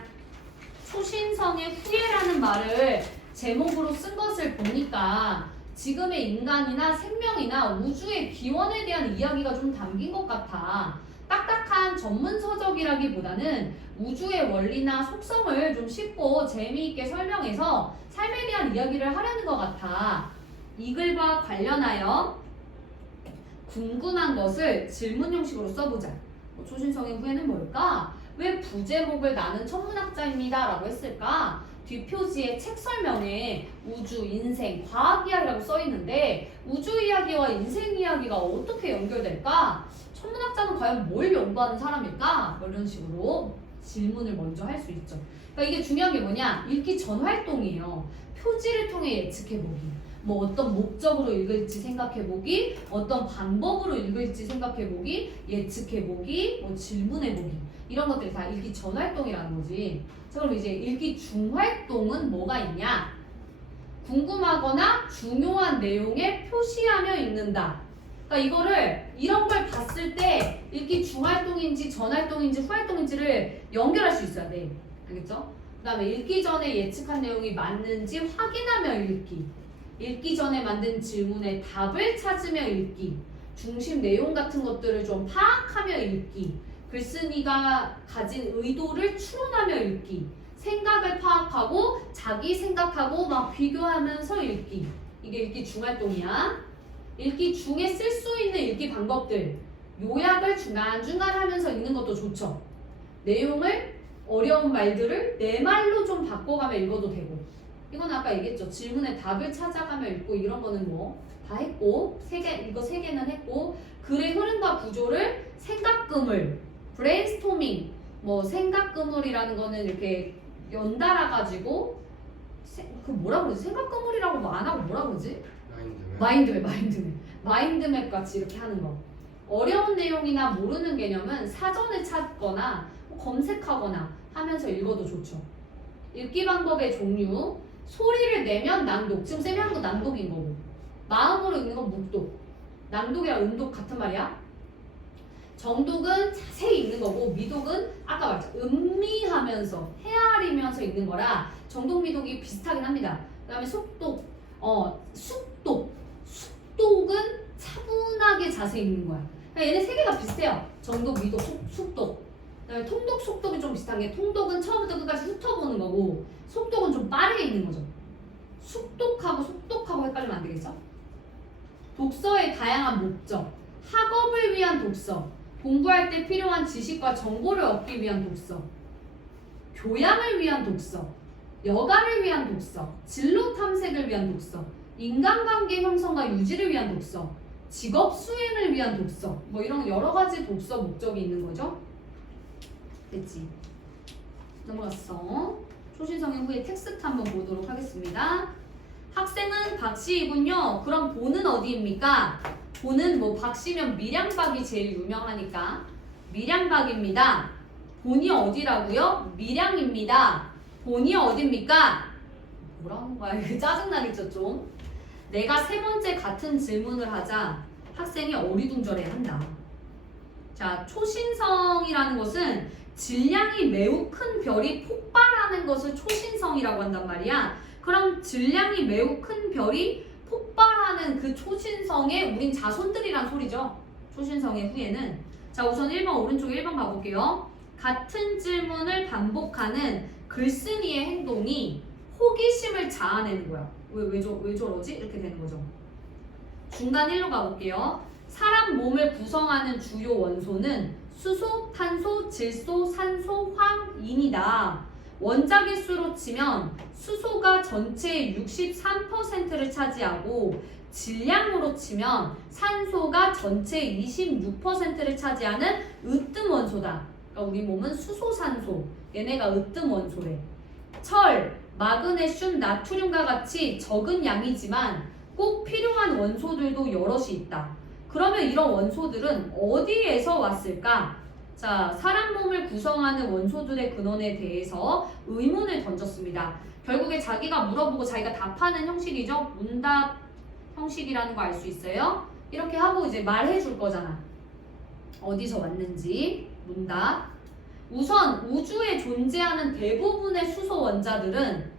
초신성의 후예라는 말을 제목으로 쓴 것을 보니까 지금의 인간이나 생명이나 우주의 기원에 대한 이야기가 좀 담긴 것 같아. 딱딱한 전문 서적이라기보다는 우주의 원리나 속성을 좀 쉽고 재미있게 설명해서 삶에 대한 이야기를 하려는 것 같아. 이 글과 관련하여 궁금한 것을 질문 형식으로 써보자. 초신성의 후예는 뭘까? 왜 부제목을 나는 천문학자입니다 라고 했을까? 뒷표지에 책 설명에 우주, 인생, 과학 이야기라고 써있는데 우주 이야기와 인생 이야기가 어떻게 연결될까? 천문학자는 과연 뭘 연구하는 사람일까? 뭐 이런 식으로 질문을 먼저 할 수 있죠. 그러니까 이게 중요한 게 뭐냐? 읽기 전 활동이에요. 표지를 통해 예측해보기. 뭐 어떤 목적으로 읽을지 생각해보기, 어떤 방법으로 읽을지 생각해보기, 예측해보기, 뭐 질문해보기 이런 것들이 다 읽기 전 활동이라는 거지. 자, 그럼 이제 읽기 중 활동은 뭐가 있냐? 궁금하거나 중요한 내용에 표시하며 읽는다. 그러니까 이거를 이런 걸 봤을 때 읽기 중활동인지 전활동인지 후활동인지를 연결할 수 있어야 돼. 알겠죠? 그 다음에 읽기 전에 예측한 내용이 맞는지 확인하며 읽기. 읽기 전에 만든 질문의 답을 찾으며 읽기. 중심 내용 같은 것들을 좀 파악하며 읽기. 글쓴이가 가진 의도를 추론하며 읽기. 생각을 파악하고 자기 생각하고 막 비교하면서 읽기. 이게 읽기 중활동이야. 읽기 중에 쓸 수 있는 읽기 방법들. 요약을 중간중간 하면서 읽는 것도 좋죠. 내용을 어려운 말들을 내 말로 좀 바꿔가며 읽어도 되고. 이건 아까 얘기했죠. 질문의 답을 찾아가며 읽고 이런 거는 뭐 다 했고 이거 세 개는 했고 글의 흐름과 구조를 생각그물, 브레인스토밍, 뭐 생각그물이라는 거는 이렇게 연달아 가지고 그 뭐라 그러지? 생각그물이라고 안 하고 뭐라 그러지? 마인드맵 같이 이렇게 하는 거. 어려운 내용이나 모르는 개념은 사전을 찾거나 검색하거나 하면서 읽어도 좋죠. 읽기 방법의 종류. 소리를 내면 낭독. 지금 쌤이 한 거 낭독인 거고. 마음으로 읽는 건 묵독. 낭독이랑 음독 같은 말이야. 정독은 자세히 읽는 거고 미독은 아까 말했죠. 음미하면서 헤아리면서 읽는 거라 정독, 미독이 비슷하긴 합니다. 그 다음에 속독, 숙독. 숙독은 차분하게 자세히 읽는 거야. 그러니까 얘네 세 개가 비슷해요. 정독, 미독, 숙독. 그다음에 통독, 속독이 좀 비슷한 게 통독은 처음부터 끝까지 훑어보는 거고 속독은 좀 빠르게 읽는 거죠. 숙독하고 속독하고 헷갈리면 안 되겠죠? 독서의 다양한 목적. 학업을 위한 독서. 공부할 때 필요한 지식과 정보를 얻기 위한 독서. 교양을 위한 독서. 여가를 위한 독서. 진로 탐색을 위한 독서. 인간관계 형성과 유지를 위한 독서. 직업 수행을 위한 독서. 뭐 이런 여러 가지 독서 목적이 있는 거죠. 됐지? 넘어갔어. 초신성인 후에 텍스트 한번 보도록 하겠습니다. 학생은 박씨이군요. 그럼 본은 어디입니까? 본은 뭐 박씨면 밀양박이 제일 유명하니까 밀양박입니다. 본이 어디라고요? 밀양입니다. 본이 어디입니까? 뭐라는 거야? 이거 짜증나겠죠 좀? 내가 세 번째 같은 질문을 하자 학생이 어리둥절해야 한다. 자, 초신성이라는 것은 질량이 매우 큰 별이 폭발하는 것을 초신성이라고 한단 말이야. 그럼 질량이 매우 큰 별이 폭발하는 그 초신성에 우린 자손들이란 소리죠. 초신성의 후에는. 자, 우선 1번 오른쪽 1번 가볼게요. 같은 질문을 반복하는 글쓴이의 행동이 호기심을 자아내는 거야. 왜 저러지? 이렇게 되는 거죠. 중간 1로 가볼게요. 사람 몸을 구성하는 주요 원소는 수소, 탄소, 질소, 산소, 황, 인이다. 원자기 수로 치면 수소가 전체의 63%를 차지하고 질량으로 치면 산소가 전체의 26%를 차지하는 으뜸 원소다. 그러니까 우리 몸은 수소, 산소, 얘네가 으뜸 원소래. 철, 마그네슘, 나트륨과 같이 적은 양이지만 꼭 필요한 원소들도 여럿이 있다. 그러면 이런 원소들은 어디에서 왔을까? 자, 사람 몸을 구성하는 원소들의 근원에 대해서 의문을 던졌습니다. 결국에 자기가 물어보고 자기가 답하는 형식이죠. 문답 형식이라는 거 알 수 있어요. 이렇게 하고 이제 말해 줄 거잖아. 어디서 왔는지 문답. 우선 우주에 존재하는 대부분의 수소 원자는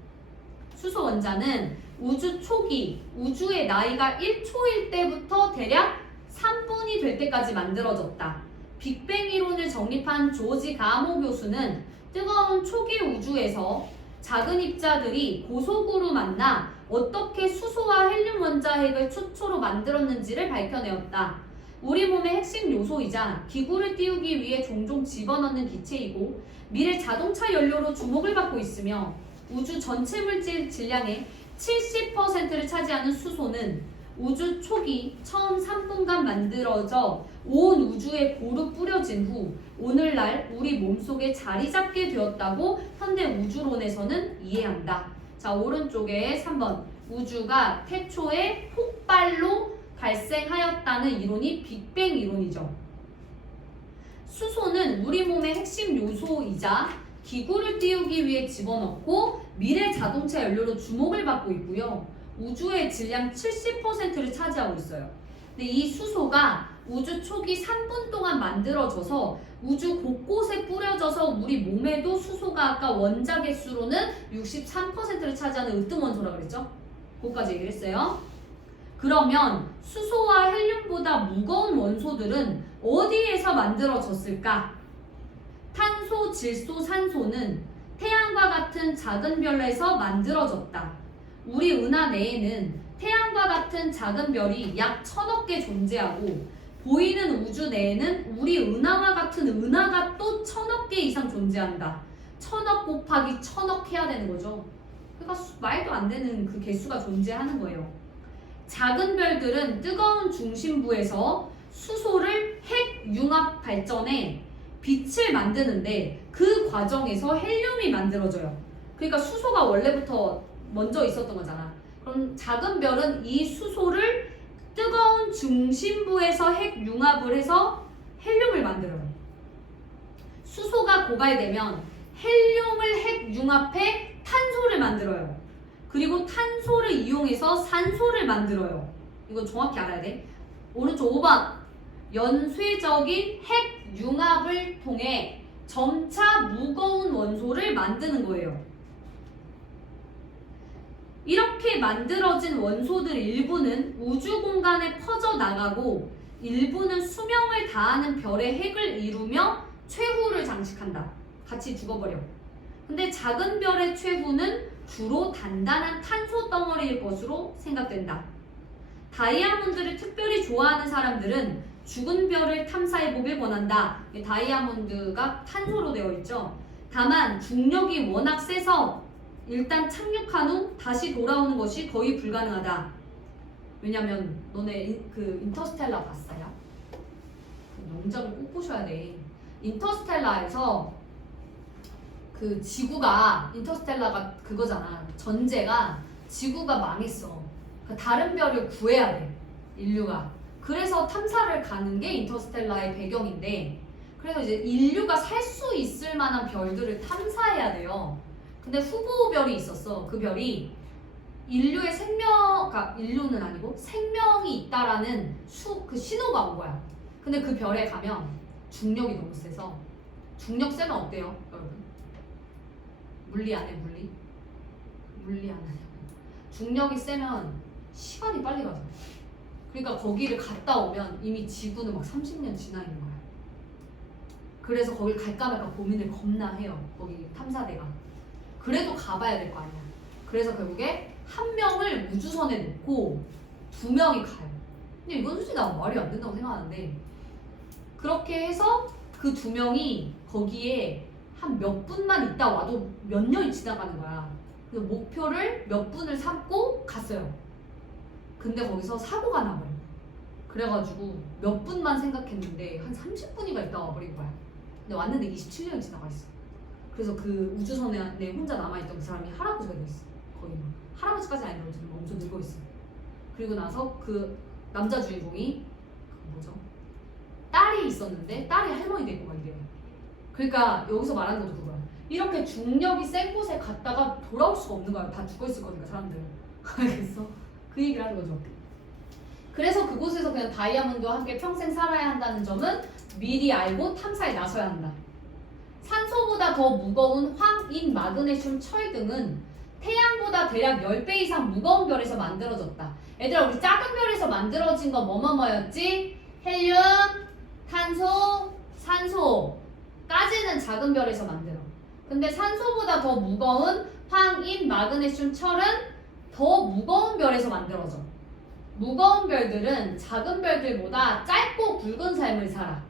우주 초기, 우주의 나이가 1초일 때부터 대략 3분이 될 때까지 만들어졌다. 빅뱅 이론을 정립한 조지 가모 교수는 뜨거운 초기 우주에서 작은 입자들이 고속으로 만나 어떻게 수소와 헬륨 원자핵을 초초로 만들었는지를 밝혀내었다. 우리 몸의 핵심 요소이자 기구를 띄우기 위해 종종 집어넣는 기체이고 미래 자동차 연료로 주목을 받고 있으며 우주 전체 물질 질량의 70%를 차지하는 수소는 우주 초기 처음 3분간 만들어져 온 우주에 고루 뿌려진 후 오늘날 우리 몸속에 자리 잡게 되었다고 현대 우주론에서는 이해한다. 자, 오른쪽에 3번 우주가 태초에 폭발로 발생하였다는 이론이 빅뱅 이론이죠. 수소는 우리 몸의 핵심 요소이자 기구를 띄우기 위해 집어넣고 미래 자동차 연료로 주목을 받고 있고요. 우주의 질량 70%를 차지하고 있어요. 근데 이 수소가 우주 초기 3분 동안 만들어져서 우주 곳곳에 뿌려져서 우리 몸에도 수소가 아까 원자계 수로는 63%를 차지하는 으뜸 원소라 그랬죠? 그거까지 얘기를 했어요. 그러면 수소와 헬륨보다 무거운 원소들은 어디에서 만들어졌을까? 탄소, 질소, 산소는 태양과 같은 작은 별에서 만들어졌다. 우리 은하 내에는 태양과 같은 작은 별이 약 1000억 개 존재하고 보이는 우주 내에는 우리 은하와 같은 은하가 또 1000억 개 이상 존재한다. 1000억 곱하기 1000억 해야 되는 거죠. 그러니까 말도 안 되는 그 개수가 존재하는 거예요. 작은 별들은 뜨거운 중심부에서 수소를 핵 융합 발전해 빛을 만드는데 그 과정에서 헬륨이 만들어져요. 그러니까 수소가 원래부터 먼저 있었던 거잖아. 그럼 작은 별은 이 수소를 뜨거운 중심부에서 핵 융합을 해서 헬륨을 만들어요. 수소가 고갈되면 헬륨을 핵 융합해 탄소를 만들어요. 그리고 탄소를 이용해서 산소를 만들어요. 이거 정확히 알아야 돼. 오른쪽 5번. 연쇄적인 핵 융합을 통해 점차 무거운 원소를 만드는 거예요. 이렇게 만들어진 원소들 일부는 우주 공간에 퍼져나가고 일부는 수명을 다하는 별의 핵을 이루며 최후를 장식한다. 같이 죽어버려. 근데 작은 별의 최후는 주로 단단한 탄소 덩어리일 것으로 생각된다. 다이아몬드를 특별히 좋아하는 사람들은 죽은 별을 탐사해보길 원한다. 다이아몬드가 탄소로 되어 있죠. 다만 중력이 워낙 세서 일단 착륙한 후 다시 돌아오는 것이 거의 불가능하다. 왜냐면 너네 그 인터스텔라 봤어요? 영작을 꼭 보셔야 돼. 인터스텔라에서 그 지구가 인터스텔라가 그거잖아. 전제가 지구가 망했어. 그러니까 다른 별을 구해야 돼. 인류가. 그래서 탐사를 가는 게 인터스텔라의 배경인데 그래서 이제 인류가 살 수 있을 만한 별들을 탐사해야 돼요. 근데 후보별이 있었어. 그 별이 인류의 그러니까 인류는 아니고 생명이 있다라는 그 신호가 온 거야. 근데 그 별에 가면 중력이 너무 세서 중력 세면 어때요, 여러분? 물리 안 해, 물리? 물리 안 하냐고. 중력이 세면 시간이 빨리 가죠. 그러니까 거기를 갔다 오면 이미 지구는 막 30년 지나 있는 거야. 그래서 거길 갈까 말까 고민을 겁나 해요. 거기 탐사대가. 그래도 가봐야 될 거 아니야. 그래서 결국에 한 명을 우주선에 놓고 2명이 가요. 근데 이건 솔직히 난 말이 안 된다고 생각하는데 그렇게 해서 그 2명이 거기에 한 몇 분만 있다 와도 몇 년이 지나가는 거야. 그래서 목표를 몇 분을 삼고 갔어요. 근데 거기서 사고가 나버려. 그래가지고 몇 분만 생각했는데 한 30분이가 있다 와버린 거야. 근데 왔는데 27년이 지나가 있어. 그래서 그 우주선에 혼자 남아있던 그 사람이 할아버지가 돼 있어. 거의 막 할아버지까지는 아니더라도 지금 엄청 늙어 있어. 그리고 나서 그 남자 주인공이 그 뭐죠? 딸이 있었는데 딸이 할머니 되고 막 이래. 그러니까 여기서 말하는 것도 그거야. 이렇게 중력이 센 곳에 갔다가 돌아올 수가 없는 거야. 다 죽어 있을 거니까 사람들. 알겠어? 그 얘기를 하는 거죠. 그래서 그곳에서 그냥 다이아몬드와 함께 평생 살아야 한다는 점은 미리 알고 탐사에 나서야 한다. 산소보다 더 무거운 황, 인, 마그네슘, 철 등은 태양보다 대략 10배 이상 무거운 별에서 만들어졌다. 얘들아 우리 작은 별에서 만들어진 거 뭐뭐뭐였지? 헬륨, 탄소, 산소까지는 작은 별에서 만들어. 근데 산소보다 더 무거운 황, 인, 마그네슘, 철은 더 무거운 별에서 만들어져. 무거운 별들은 작은 별들보다 짧고 굵은 삶을 살아.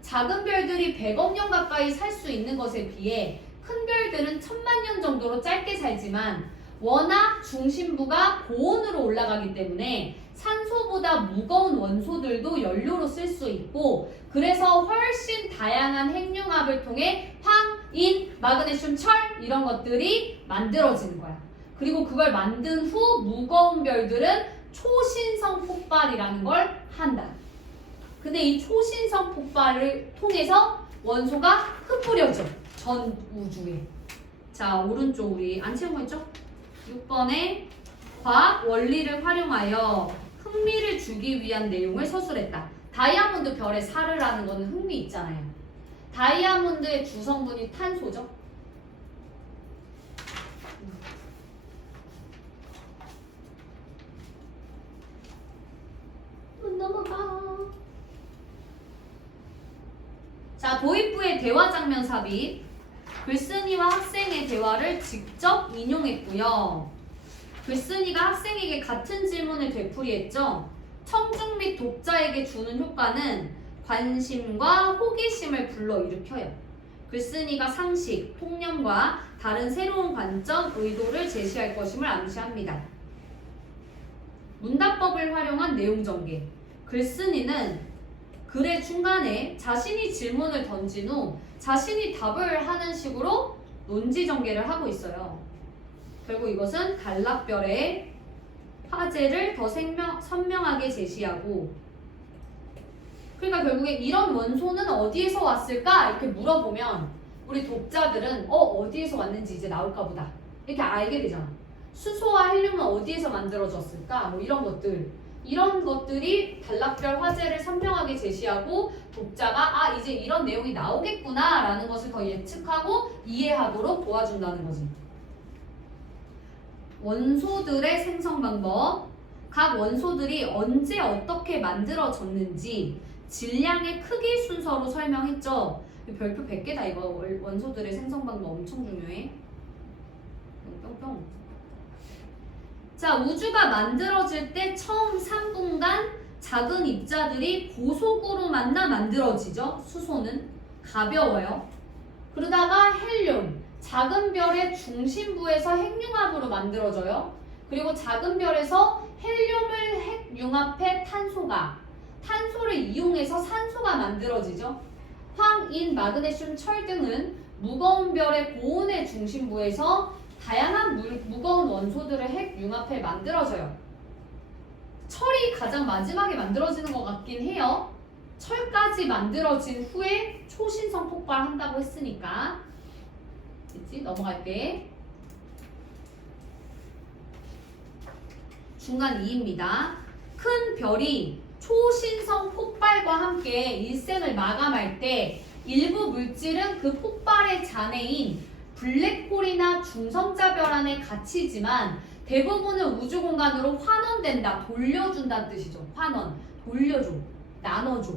작은 별들이 100억 년 가까이 살 수 있는 것에 비해 큰 별들은 1000만 년 정도로 짧게 살지만 워낙 중심부가 고온으로 올라가기 때문에 산소보다 무거운 원소들도 연료로 쓸 수 있고 그래서 훨씬 다양한 핵융합을 통해 황, 인, 마그네슘, 철 이런 것들이 만들어지는 거야. 그리고 그걸 만든 후 무거운 별들은 초신성 폭발이라는 걸 한다. 근데 이 초신성 폭발을 통해서 원소가 흩뿌려져. 전 우주에. 자, 오른쪽 우리 안 채운 거 있죠? 6번에 과학 원리를 활용하여 흥미를 주기 위한 내용을 서술했다. 다이아몬드 별의 사르라는 거는 흥미 있잖아요. 다이아몬드의 주성분이 탄소죠. 넘어가. 자, 도입부의 대화 장면 삽입. 글쓴이와 학생의 대화를 직접 인용했고요. 글쓴이가 학생에게 같은 질문을 되풀이했죠. 청중 및 독자에게 주는 효과는 관심과 호기심을 불러일으켜요. 글쓴이가 상식, 통념과 다른 새로운 관점, 의도를 제시할 것임을 암시합니다. 문답법을 활용한 내용 전개. 글쓴이는 글의 중간에 자신이 질문을 던진 후 자신이 답을 하는 식으로 논지 전개를 하고 있어요. 결국 이것은 단락별의 화제를 더 선명하게 제시하고, 그러니까 결국에 이런 원소는 어디에서 왔을까? 이렇게 물어보면 우리 독자들은 어디에서 왔는지 이제 나올까 보다 이렇게 알게 되잖아. 수소와 헬륨은 어디에서 만들어졌을까? 뭐 이런 것들이 단락별 화제를 선명하게 제시하고 독자가 이제 이런 내용이 나오겠구나 라는 것을 더 예측하고 이해하도록 도와준다는 거지. 원소들의 생성 방법. 각 원소들이 언제 어떻게 만들어졌는지 질량의 크기 순서로 설명했죠. 별표 100개다 이거. 원소들의 생성 방법 엄청 중요해. 뿅뿅. 자, 우주가 만들어질 때 처음 3분간 작은 입자들이 고속으로 만들어지죠. 수소는 가벼워요. 그러다가 헬륨, 작은 별의 중심부에서 핵융합으로 만들어져요. 그리고 작은 별에서 헬륨을 핵융합해 탄소를 이용해서 산소가 만들어지죠. 황, 인, 마그네슘, 철 등은 무거운 별의 고온의 중심부에서 다양한 무거운 원소들을 핵융합해 만들어져요. 철이 가장 마지막에 만들어지는 것 같긴 해요. 철까지 만들어진 후에 초신성 폭발한다고 했으니까. 됐지? 넘어갈게. 중간 2입니다. 큰 별이 초신성 폭발과 함께 일생을 마감할 때 일부 물질은 그 폭발의 잔해인 블랙홀이나 중성자별 안에 갇히지만 대부분은 우주 공간으로 환원된다, 돌려준다는 뜻이죠. 환원, 돌려줘, 나눠줘.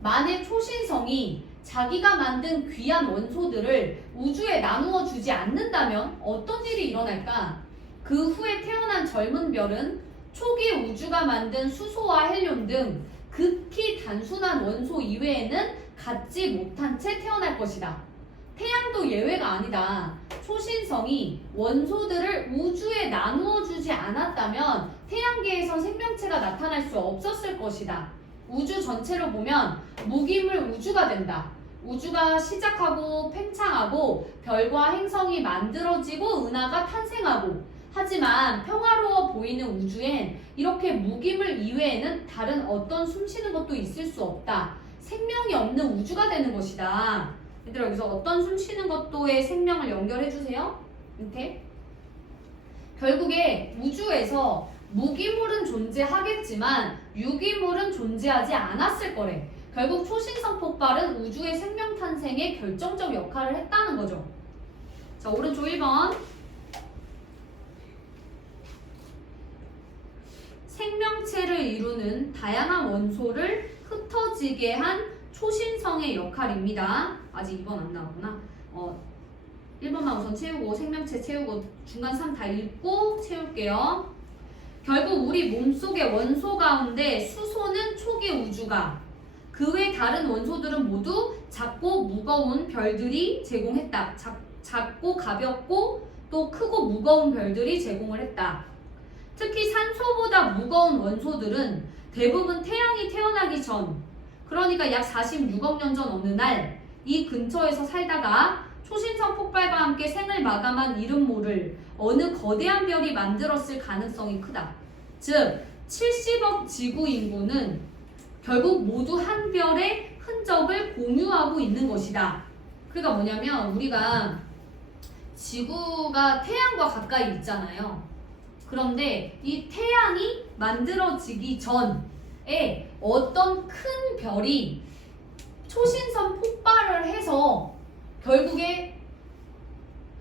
만일 초신성이 자기가 만든 귀한 원소들을 우주에 나누어 주지 않는다면 어떤 일이 일어날까? 그 후에 태어난 젊은 별은 초기 우주가 만든 수소와 헬륨 등 극히 단순한 원소 이외에는 갖지 못한 채 태어날 것이다. 태양도 예외가 아니다. 초신성이 원소들을 우주에 나누어 주지 않았다면 태양계에선 생명체가 나타날 수 없었을 것이다. 우주 전체로 보면 무기물 우주가 된다. 우주가 시작하고 팽창하고 별과 행성이 만들어지고 은하가 탄생하고, 하지만 평화로워 보이는 우주엔 이렇게 무기물 이외에는 다른 어떤 숨쉬는 것도 있을 수 없다. 생명이 없는 우주가 되는 것이다. 얘들아, 여기서 어떤 숨쉬는 것도의 생명을 연결해주세요. 이렇게. 결국에 우주에서 무기물은 존재하겠지만 유기물은 존재하지 않았을 거래. 결국 초신성 폭발은 우주의 생명 탄생에 결정적 역할을 했다는 거죠. 자, 오른쪽 1번. 생명체를 이루는 다양한 원소를 흩어지게 한 초신성의 역할입니다. 아직 2번 안 나왔구나. 1번만 우선 채우고 생명체 채우고 중간 3 다 읽고 채울게요. 결국 우리 몸속의 원소 가운데 수소는 초기 우주가, 그 외 다른 원소들은 모두 작고 무거운 별들이 제공했다. 작고 가볍고 또 크고 무거운 별들이 제공을 했다. 특히 산소보다 무거운 원소들은 대부분 태양이 태어나기 전, 그러니까 약 46억 년 전 어느 날 이 근처에서 살다가 초신성 폭발과 함께 생을 마감한 이름 모를 어느 거대한 별이 만들었을 가능성이 크다. 즉 70억 지구 인구는 결국 모두 한 별의 흔적을 공유하고 있는 것이다. 그러니까 뭐냐면 우리가 지구가 태양과 가까이 있잖아요. 그런데 이 태양이 만들어지기 전에 어떤 큰 별이 초신성 폭발을 해서 결국에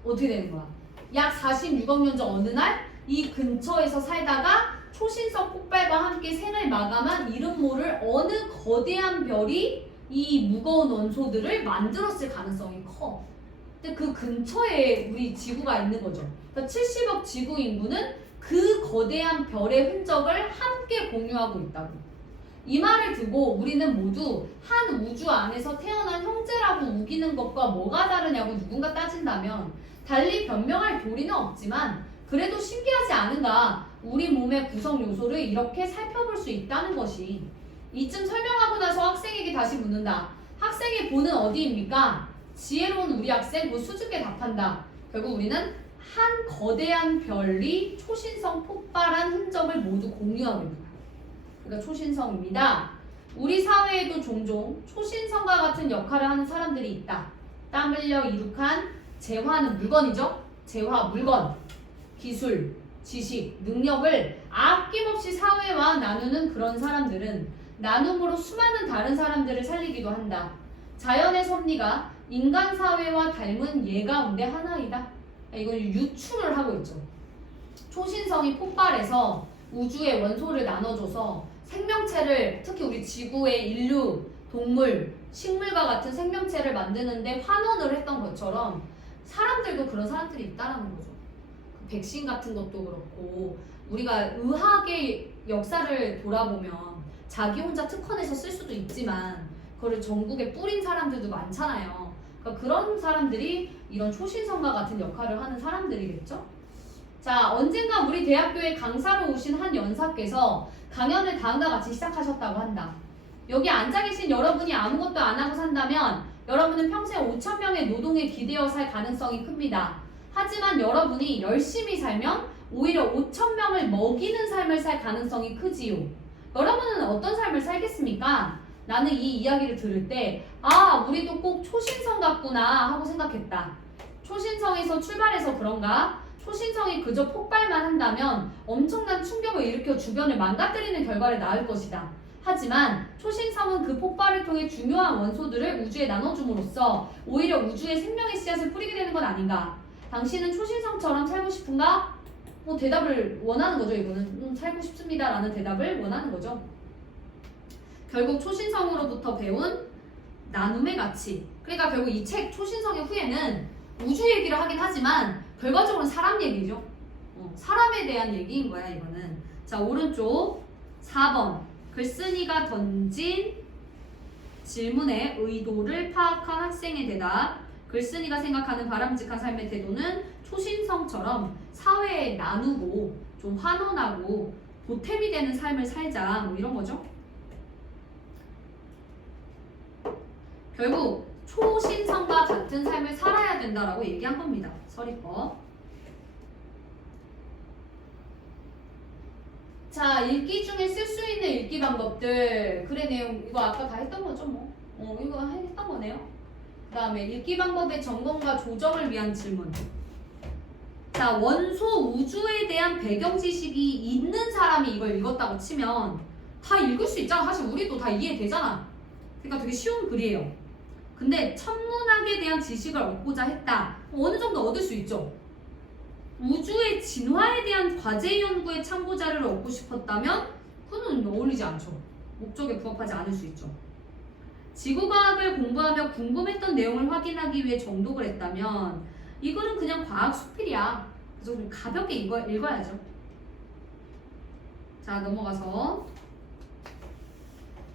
어떻게 되는 거야? 약 46억 년 전 어느 날 이 근처에서 살다가 초신성 폭발과 함께 생을 마감한 이름 모를 어느 거대한 별이 이 무거운 원소들을 만들었을 가능성이 커. 근데 그 근처에 우리 지구가 있는 거죠. 그러니까 70억 지구 인구는 그 거대한 별의 흔적을 함께 공유하고 있다고. 이 말을 두고 우리는 모두 한 우주 안에서 태어난 형제라고 우기는 것과 뭐가 다르냐고 누군가 따진다면 달리 변명할 도리는 없지만 그래도 신기하지 않은가 우리 몸의 구성 요소를 이렇게 살펴볼 수 있다는 것이. 이쯤 설명하고 나서 학생에게 다시 묻는다. 학생의 본은 어디입니까? 지혜로운 우리 학생 뭐 수줍게 답한다. 결국 우리는 한 거대한 별이 초신성 폭발한 흔적을 모두 공유하고 있다. 그러니까 초신성입니다. 우리 사회에도 종종 초신성과 같은 역할을 하는 사람들이 있다. 땀 흘려 이룩한 재화는 물건이죠. 재화, 물건, 기술, 지식, 능력을 아낌없이 사회와 나누는 그런 사람들은 나눔으로 수많은 다른 사람들을 살리기도 한다. 자연의 섭리가 인간 사회와 닮은 예 가운데 하나이다. 이건 유추를 하고 있죠. 초신성이 폭발해서 우주의 원소를 나눠줘서 생명체를, 특히 우리 지구의 인류, 동물, 식물과 같은 생명체를 만드는데 환원을 했던 것처럼 사람들도 그런 사람들이 있다라는 거죠. 백신 같은 것도 그렇고 우리가 의학의 역사를 돌아보면 자기 혼자 특허내서 쓸 수도 있지만 그거를 전국에 뿌린 사람들도 많잖아요. 그러니까 그런 사람들이 이런 초신성과 같은 역할을 하는 사람들이겠죠. 자, 언젠가 우리 대학교에 강사로 오신 한 연사께서 강연을 다음과 같이 시작하셨다고 한다. 여기 앉아 계신 여러분이 아무것도 안 하고 산다면 여러분은 평생 5,000명의 노동에 기대어 살 가능성이 큽니다. 하지만 여러분이 열심히 살면 오히려 5,000명을 먹이는 삶을 살 가능성이 크지요. 여러분은 어떤 삶을 살겠습니까? 나는 이 이야기를 들을 때 우리도 꼭 초신성 같구나 하고 생각했다. 초신성에서 출발해서 그런가? 초신성이 그저 폭발만 한다면 엄청난 충격을 일으켜 주변을 망가뜨리는 결과를 낳을 것이다. 하지만 초신성은 그 폭발을 통해 중요한 원소들을 우주에 나눠줌으로써 오히려 우주에 생명의 씨앗을 뿌리게 되는 건 아닌가? 당신은 초신성처럼 살고 싶은가? 대답을 원하는 거죠. 이거는 살고 싶습니다 라는 대답을 원하는 거죠. 결국 초신성으로부터 배운 나눔의 가치. 그러니까 결국 이 책 초신성의 후에는 우주 얘기를 하긴 하지만 결과적으로는 사람 얘기죠. 사람에 대한 얘기인 거야 이거는. 자, 오른쪽 4번 글쓴이가 던진 질문의 의도를 파악한 학생의 대답. 글쓴이가 생각하는 바람직한 삶의 태도는 초신성처럼 사회에 나누고 좀 환원하고 보탬이 되는 삶을 살자 뭐 이런 거죠. 결국 초신성과 같은 삶을 살아야 된다라고 얘기한 겁니다. 서리법. 자, 읽기 중에 쓸 수 있는 읽기 방법들. 그래, 내용 이거 아까 다 했던 거죠 뭐. 이거 했던 거네요. 그 다음에 읽기 방법의 점검과 조정을 위한 질문. 자, 원소 우주에 대한 배경 지식이 있는 사람이 이걸 읽었다고 치면 다 읽을 수 있잖아. 사실 우리도 다 이해되잖아. 그러니까 되게 쉬운 글이에요. 근데 천문학에 대한 지식을 얻고자 했다. 어느 정도 얻을 수 있죠. 우주의 진화에 대한 과제 연구의 참고 자료를 얻고 싶었다면 그건 어울리지 않죠. 목적에 부합하지 않을 수 있죠. 지구과학을 공부하며 궁금했던 내용을 확인하기 위해 정독을 했다면 이 글은 그냥 과학 수필이야. 그래서 좀 가볍게 읽어야죠. 자, 넘어가서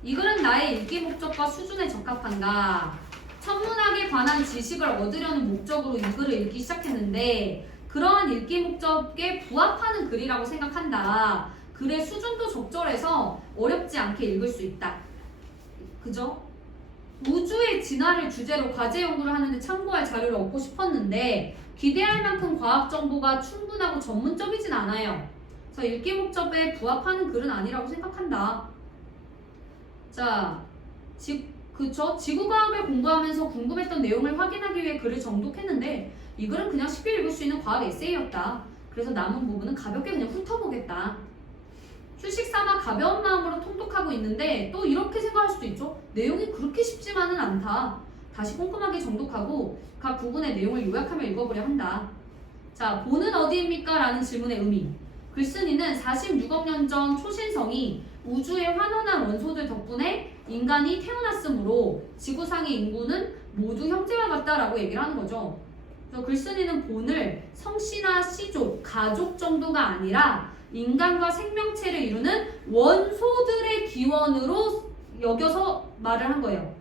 이 글은 나의 읽기 목적과 수준에 적합한가? 천문학에 관한 지식을 얻으려는 목적으로 이 글을 읽기 시작했는데 그러한 읽기 목적에 부합하는 글이라고 생각한다. 글의 수준도 적절해서 어렵지 않게 읽을 수 있다. 그죠? 우주의 진화를 주제로 과제 연구를 하는데 참고할 자료를 얻고 싶었는데 기대할 만큼 과학 정보가 충분하고 전문적이진 않아요. 그래서 읽기 목적에 부합하는 글은 아니라고 생각한다. 자, 그쵸? 지구과학을 공부하면서 궁금했던 내용을 확인하기 위해 글을 정독했는데 이 글은 그냥 쉽게 읽을 수 있는 과학 에세이였다. 그래서 남은 부분은 가볍게 그냥 훑어보겠다. 휴식 삼아 가벼운 마음으로 통독하고 있는데 또 이렇게 생각할 수도 있죠. 내용이 그렇게 쉽지만은 않다. 다시 꼼꼼하게 정독하고 각 부분의 내용을 요약하며 읽어보려 한다. 자, 본은 어디입니까? 라는 질문의 의미. 글쓴이는 46억 년 전 초신성이 우주의 환원한 원소들 덕분에 인간이 태어났으므로 지구상의 인구는 모두 형제와 같다라고 얘기를 하는 거죠. 그래서 글쓴이는 본을 성씨나 씨족, 가족 정도가 아니라 인간과 생명체를 이루는 원소들의 기원으로 여겨서 말을 한 거예요.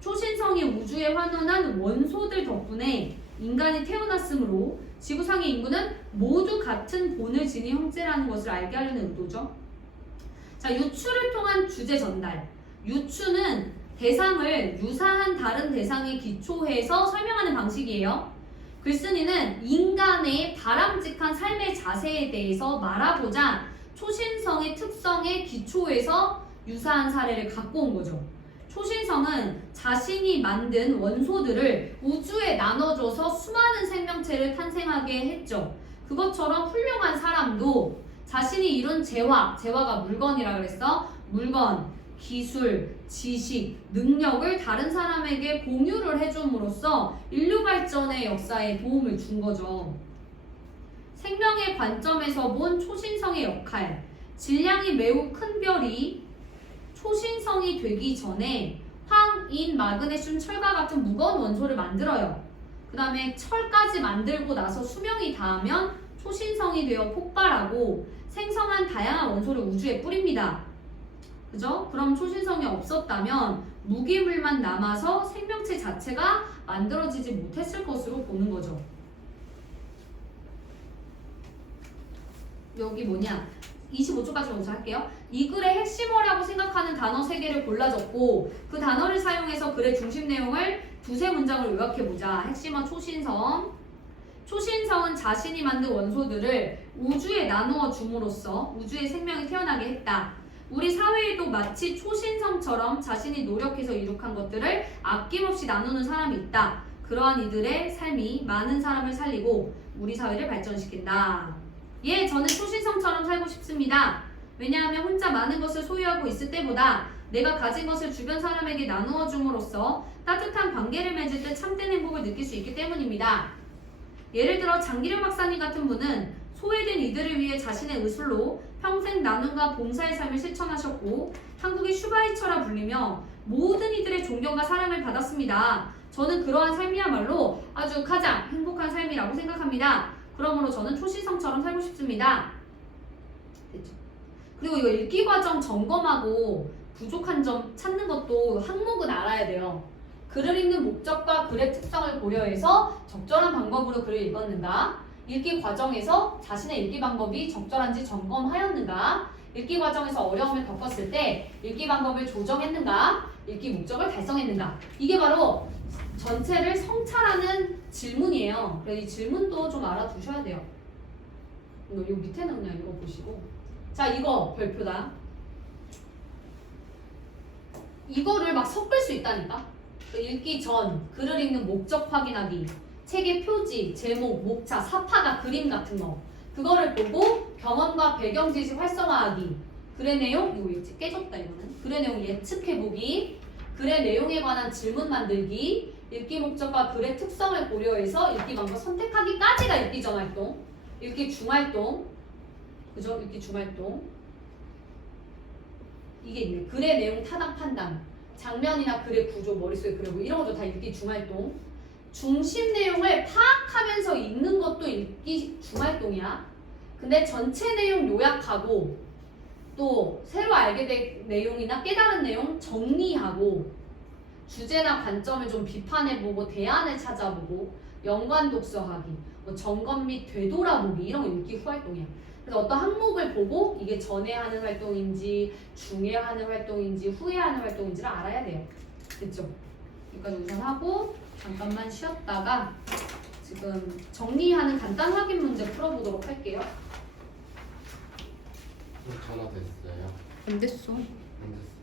초신성이 우주에 환원한 원소들 덕분에 인간이 태어났으므로 지구상의 인구는 모두 같은 본을 지닌 형제라는 것을 알게 하려는 의도죠. 자, 유추를 통한 주제 전달. 유추는 대상을 유사한 다른 대상에 기초해서 설명하는 방식이에요. 글쓴이는 인간의 바람직한 삶의 자세에 대해서 말하고자 초신성의 특성에 기초해서 유사한 사례를 갖고 온 거죠. 초신성은 자신이 만든 원소들을 우주에 나눠줘서 수많은 생명체를 탄생하게 했죠. 그것처럼 훌륭한 사람도 자신이 이룬 재화가 물건이라 그랬어. 물건, 기술, 지식, 능력을 다른 사람에게 공유를 해줌으로써 인류 발전의 역사에 도움을 준 거죠. 생명의 관점에서 본 초신성의 역할, 질량이 매우 큰 별이 초신성이 되기 전에 황, 인, 마그네슘, 철과 같은 무거운 원소를 만들어요. 그 다음에 철까지 만들고 나서 수명이 닿으면 초신성이 되어 폭발하고 생성한 다양한 원소를 우주에 뿌립니다. 그죠? 그럼 초신성이 없었다면 무기물만 남아서 생명체 자체가 만들어지지 못했을 것으로 보는 거죠. 여기 뭐냐? 25초까지 먼저 할게요. 이 글의 핵심어라고 생각하는 단어 3개를 골라 적고 그 단어를 사용해서 글의 중심 내용을 두세 문장으로 요약해보자. 핵심어 초신성. 초신성은 자신이 만든 원소들을 우주에 나누어 줌으로써 우주의 생명이 태어나게 했다. 우리 사회에도 마치 초신성처럼 자신이 노력해서 이룩한 것들을 아낌없이 나누는 사람이 있다. 그러한 이들의 삶이 많은 사람을 살리고 우리 사회를 발전시킨다. 예, 저는 초신성처럼 살고 싶습니다. 왜냐하면 혼자 많은 것을 소유하고 있을 때보다 내가 가진 것을 주변 사람에게 나누어 줌으로써 따뜻한 관계를 맺을 때 참된 행복을 느낄 수 있기 때문입니다. 예를 들어 장기룡 박사님 같은 분은 소외된 이들을 위해 자신의 의술로 평생 나눔과 봉사의 삶을 실천하셨고 한국의 슈바이처라 불리며 모든 이들의 존경과 사랑을 받았습니다. 저는 그러한 삶이야말로 아주 가장 행복한 삶이라고 생각합니다. 그러므로 저는 초신성처럼 살고 싶습니다. 됐죠? 그리고 이거 읽기 과정 점검하고 부족한 점 찾는 것도 항목은 알아야 돼요. 글을 읽는 목적과 글의 특성을 고려해서 적절한 방법으로 글을 읽었는가? 읽기 과정에서 자신의 읽기 방법이 적절한지 점검하였는가? 읽기 과정에서 어려움을 겪었을 때 읽기 방법을 조정했는가? 읽기 목적을 달성했는가? 이게 바로 전체를 성찰하는 질문이에요. 그래서 이 질문도 좀 알아두셔야 돼요. 이거 밑에는 그냥 읽어보시고. 자, 이거 별표다. 이거를 막 섞을 수 있다니까? 읽기 전, 글을 읽는 목적 확인하기, 책의 표지, 제목, 목차, 사파가 그림 같은 거 그거를 보고 경험과 배경 지식 활성화하기, 글의 내용, 이거 깨졌다 이거는. 글의 내용 예측해보기, 글의 내용에 관한 질문 만들기, 읽기 목적과 글의 특성을 고려해서 읽기 방법 선택하기까지가 읽기 전 활동, 읽기 중 활동, 그죠? 읽기 중 활동. 이게 있네. 글의 내용 타당 판단, 장면이나 글의 구조 머릿속에 그려보고 이런 것도 다 읽기 중 활동. 중심 내용을 파악하면서 읽는 것도 읽기 중 활동이야. 근데 전체 내용 요약하고 또 새로 알게 된 내용이나 깨달은 내용 정리하고 주제나 관점을 좀 비판해보고 대안을 찾아보고 연관 독서하기, 뭐 점검 및 되돌아보기 이런 거 읽기 후 활동이야. 그래서 어떤 항목을 보고 이게 전에 하는 활동인지 중에 하는 활동인지 후에 하는 활동인지를 알아야 돼요. 됐죠? 여기까지 우선 하고 잠깐만 쉬었다가 지금 정리하는 간단 확인 문제 풀어보도록 할게요. 전화 됐어요? 안 됐어. 안 됐어요?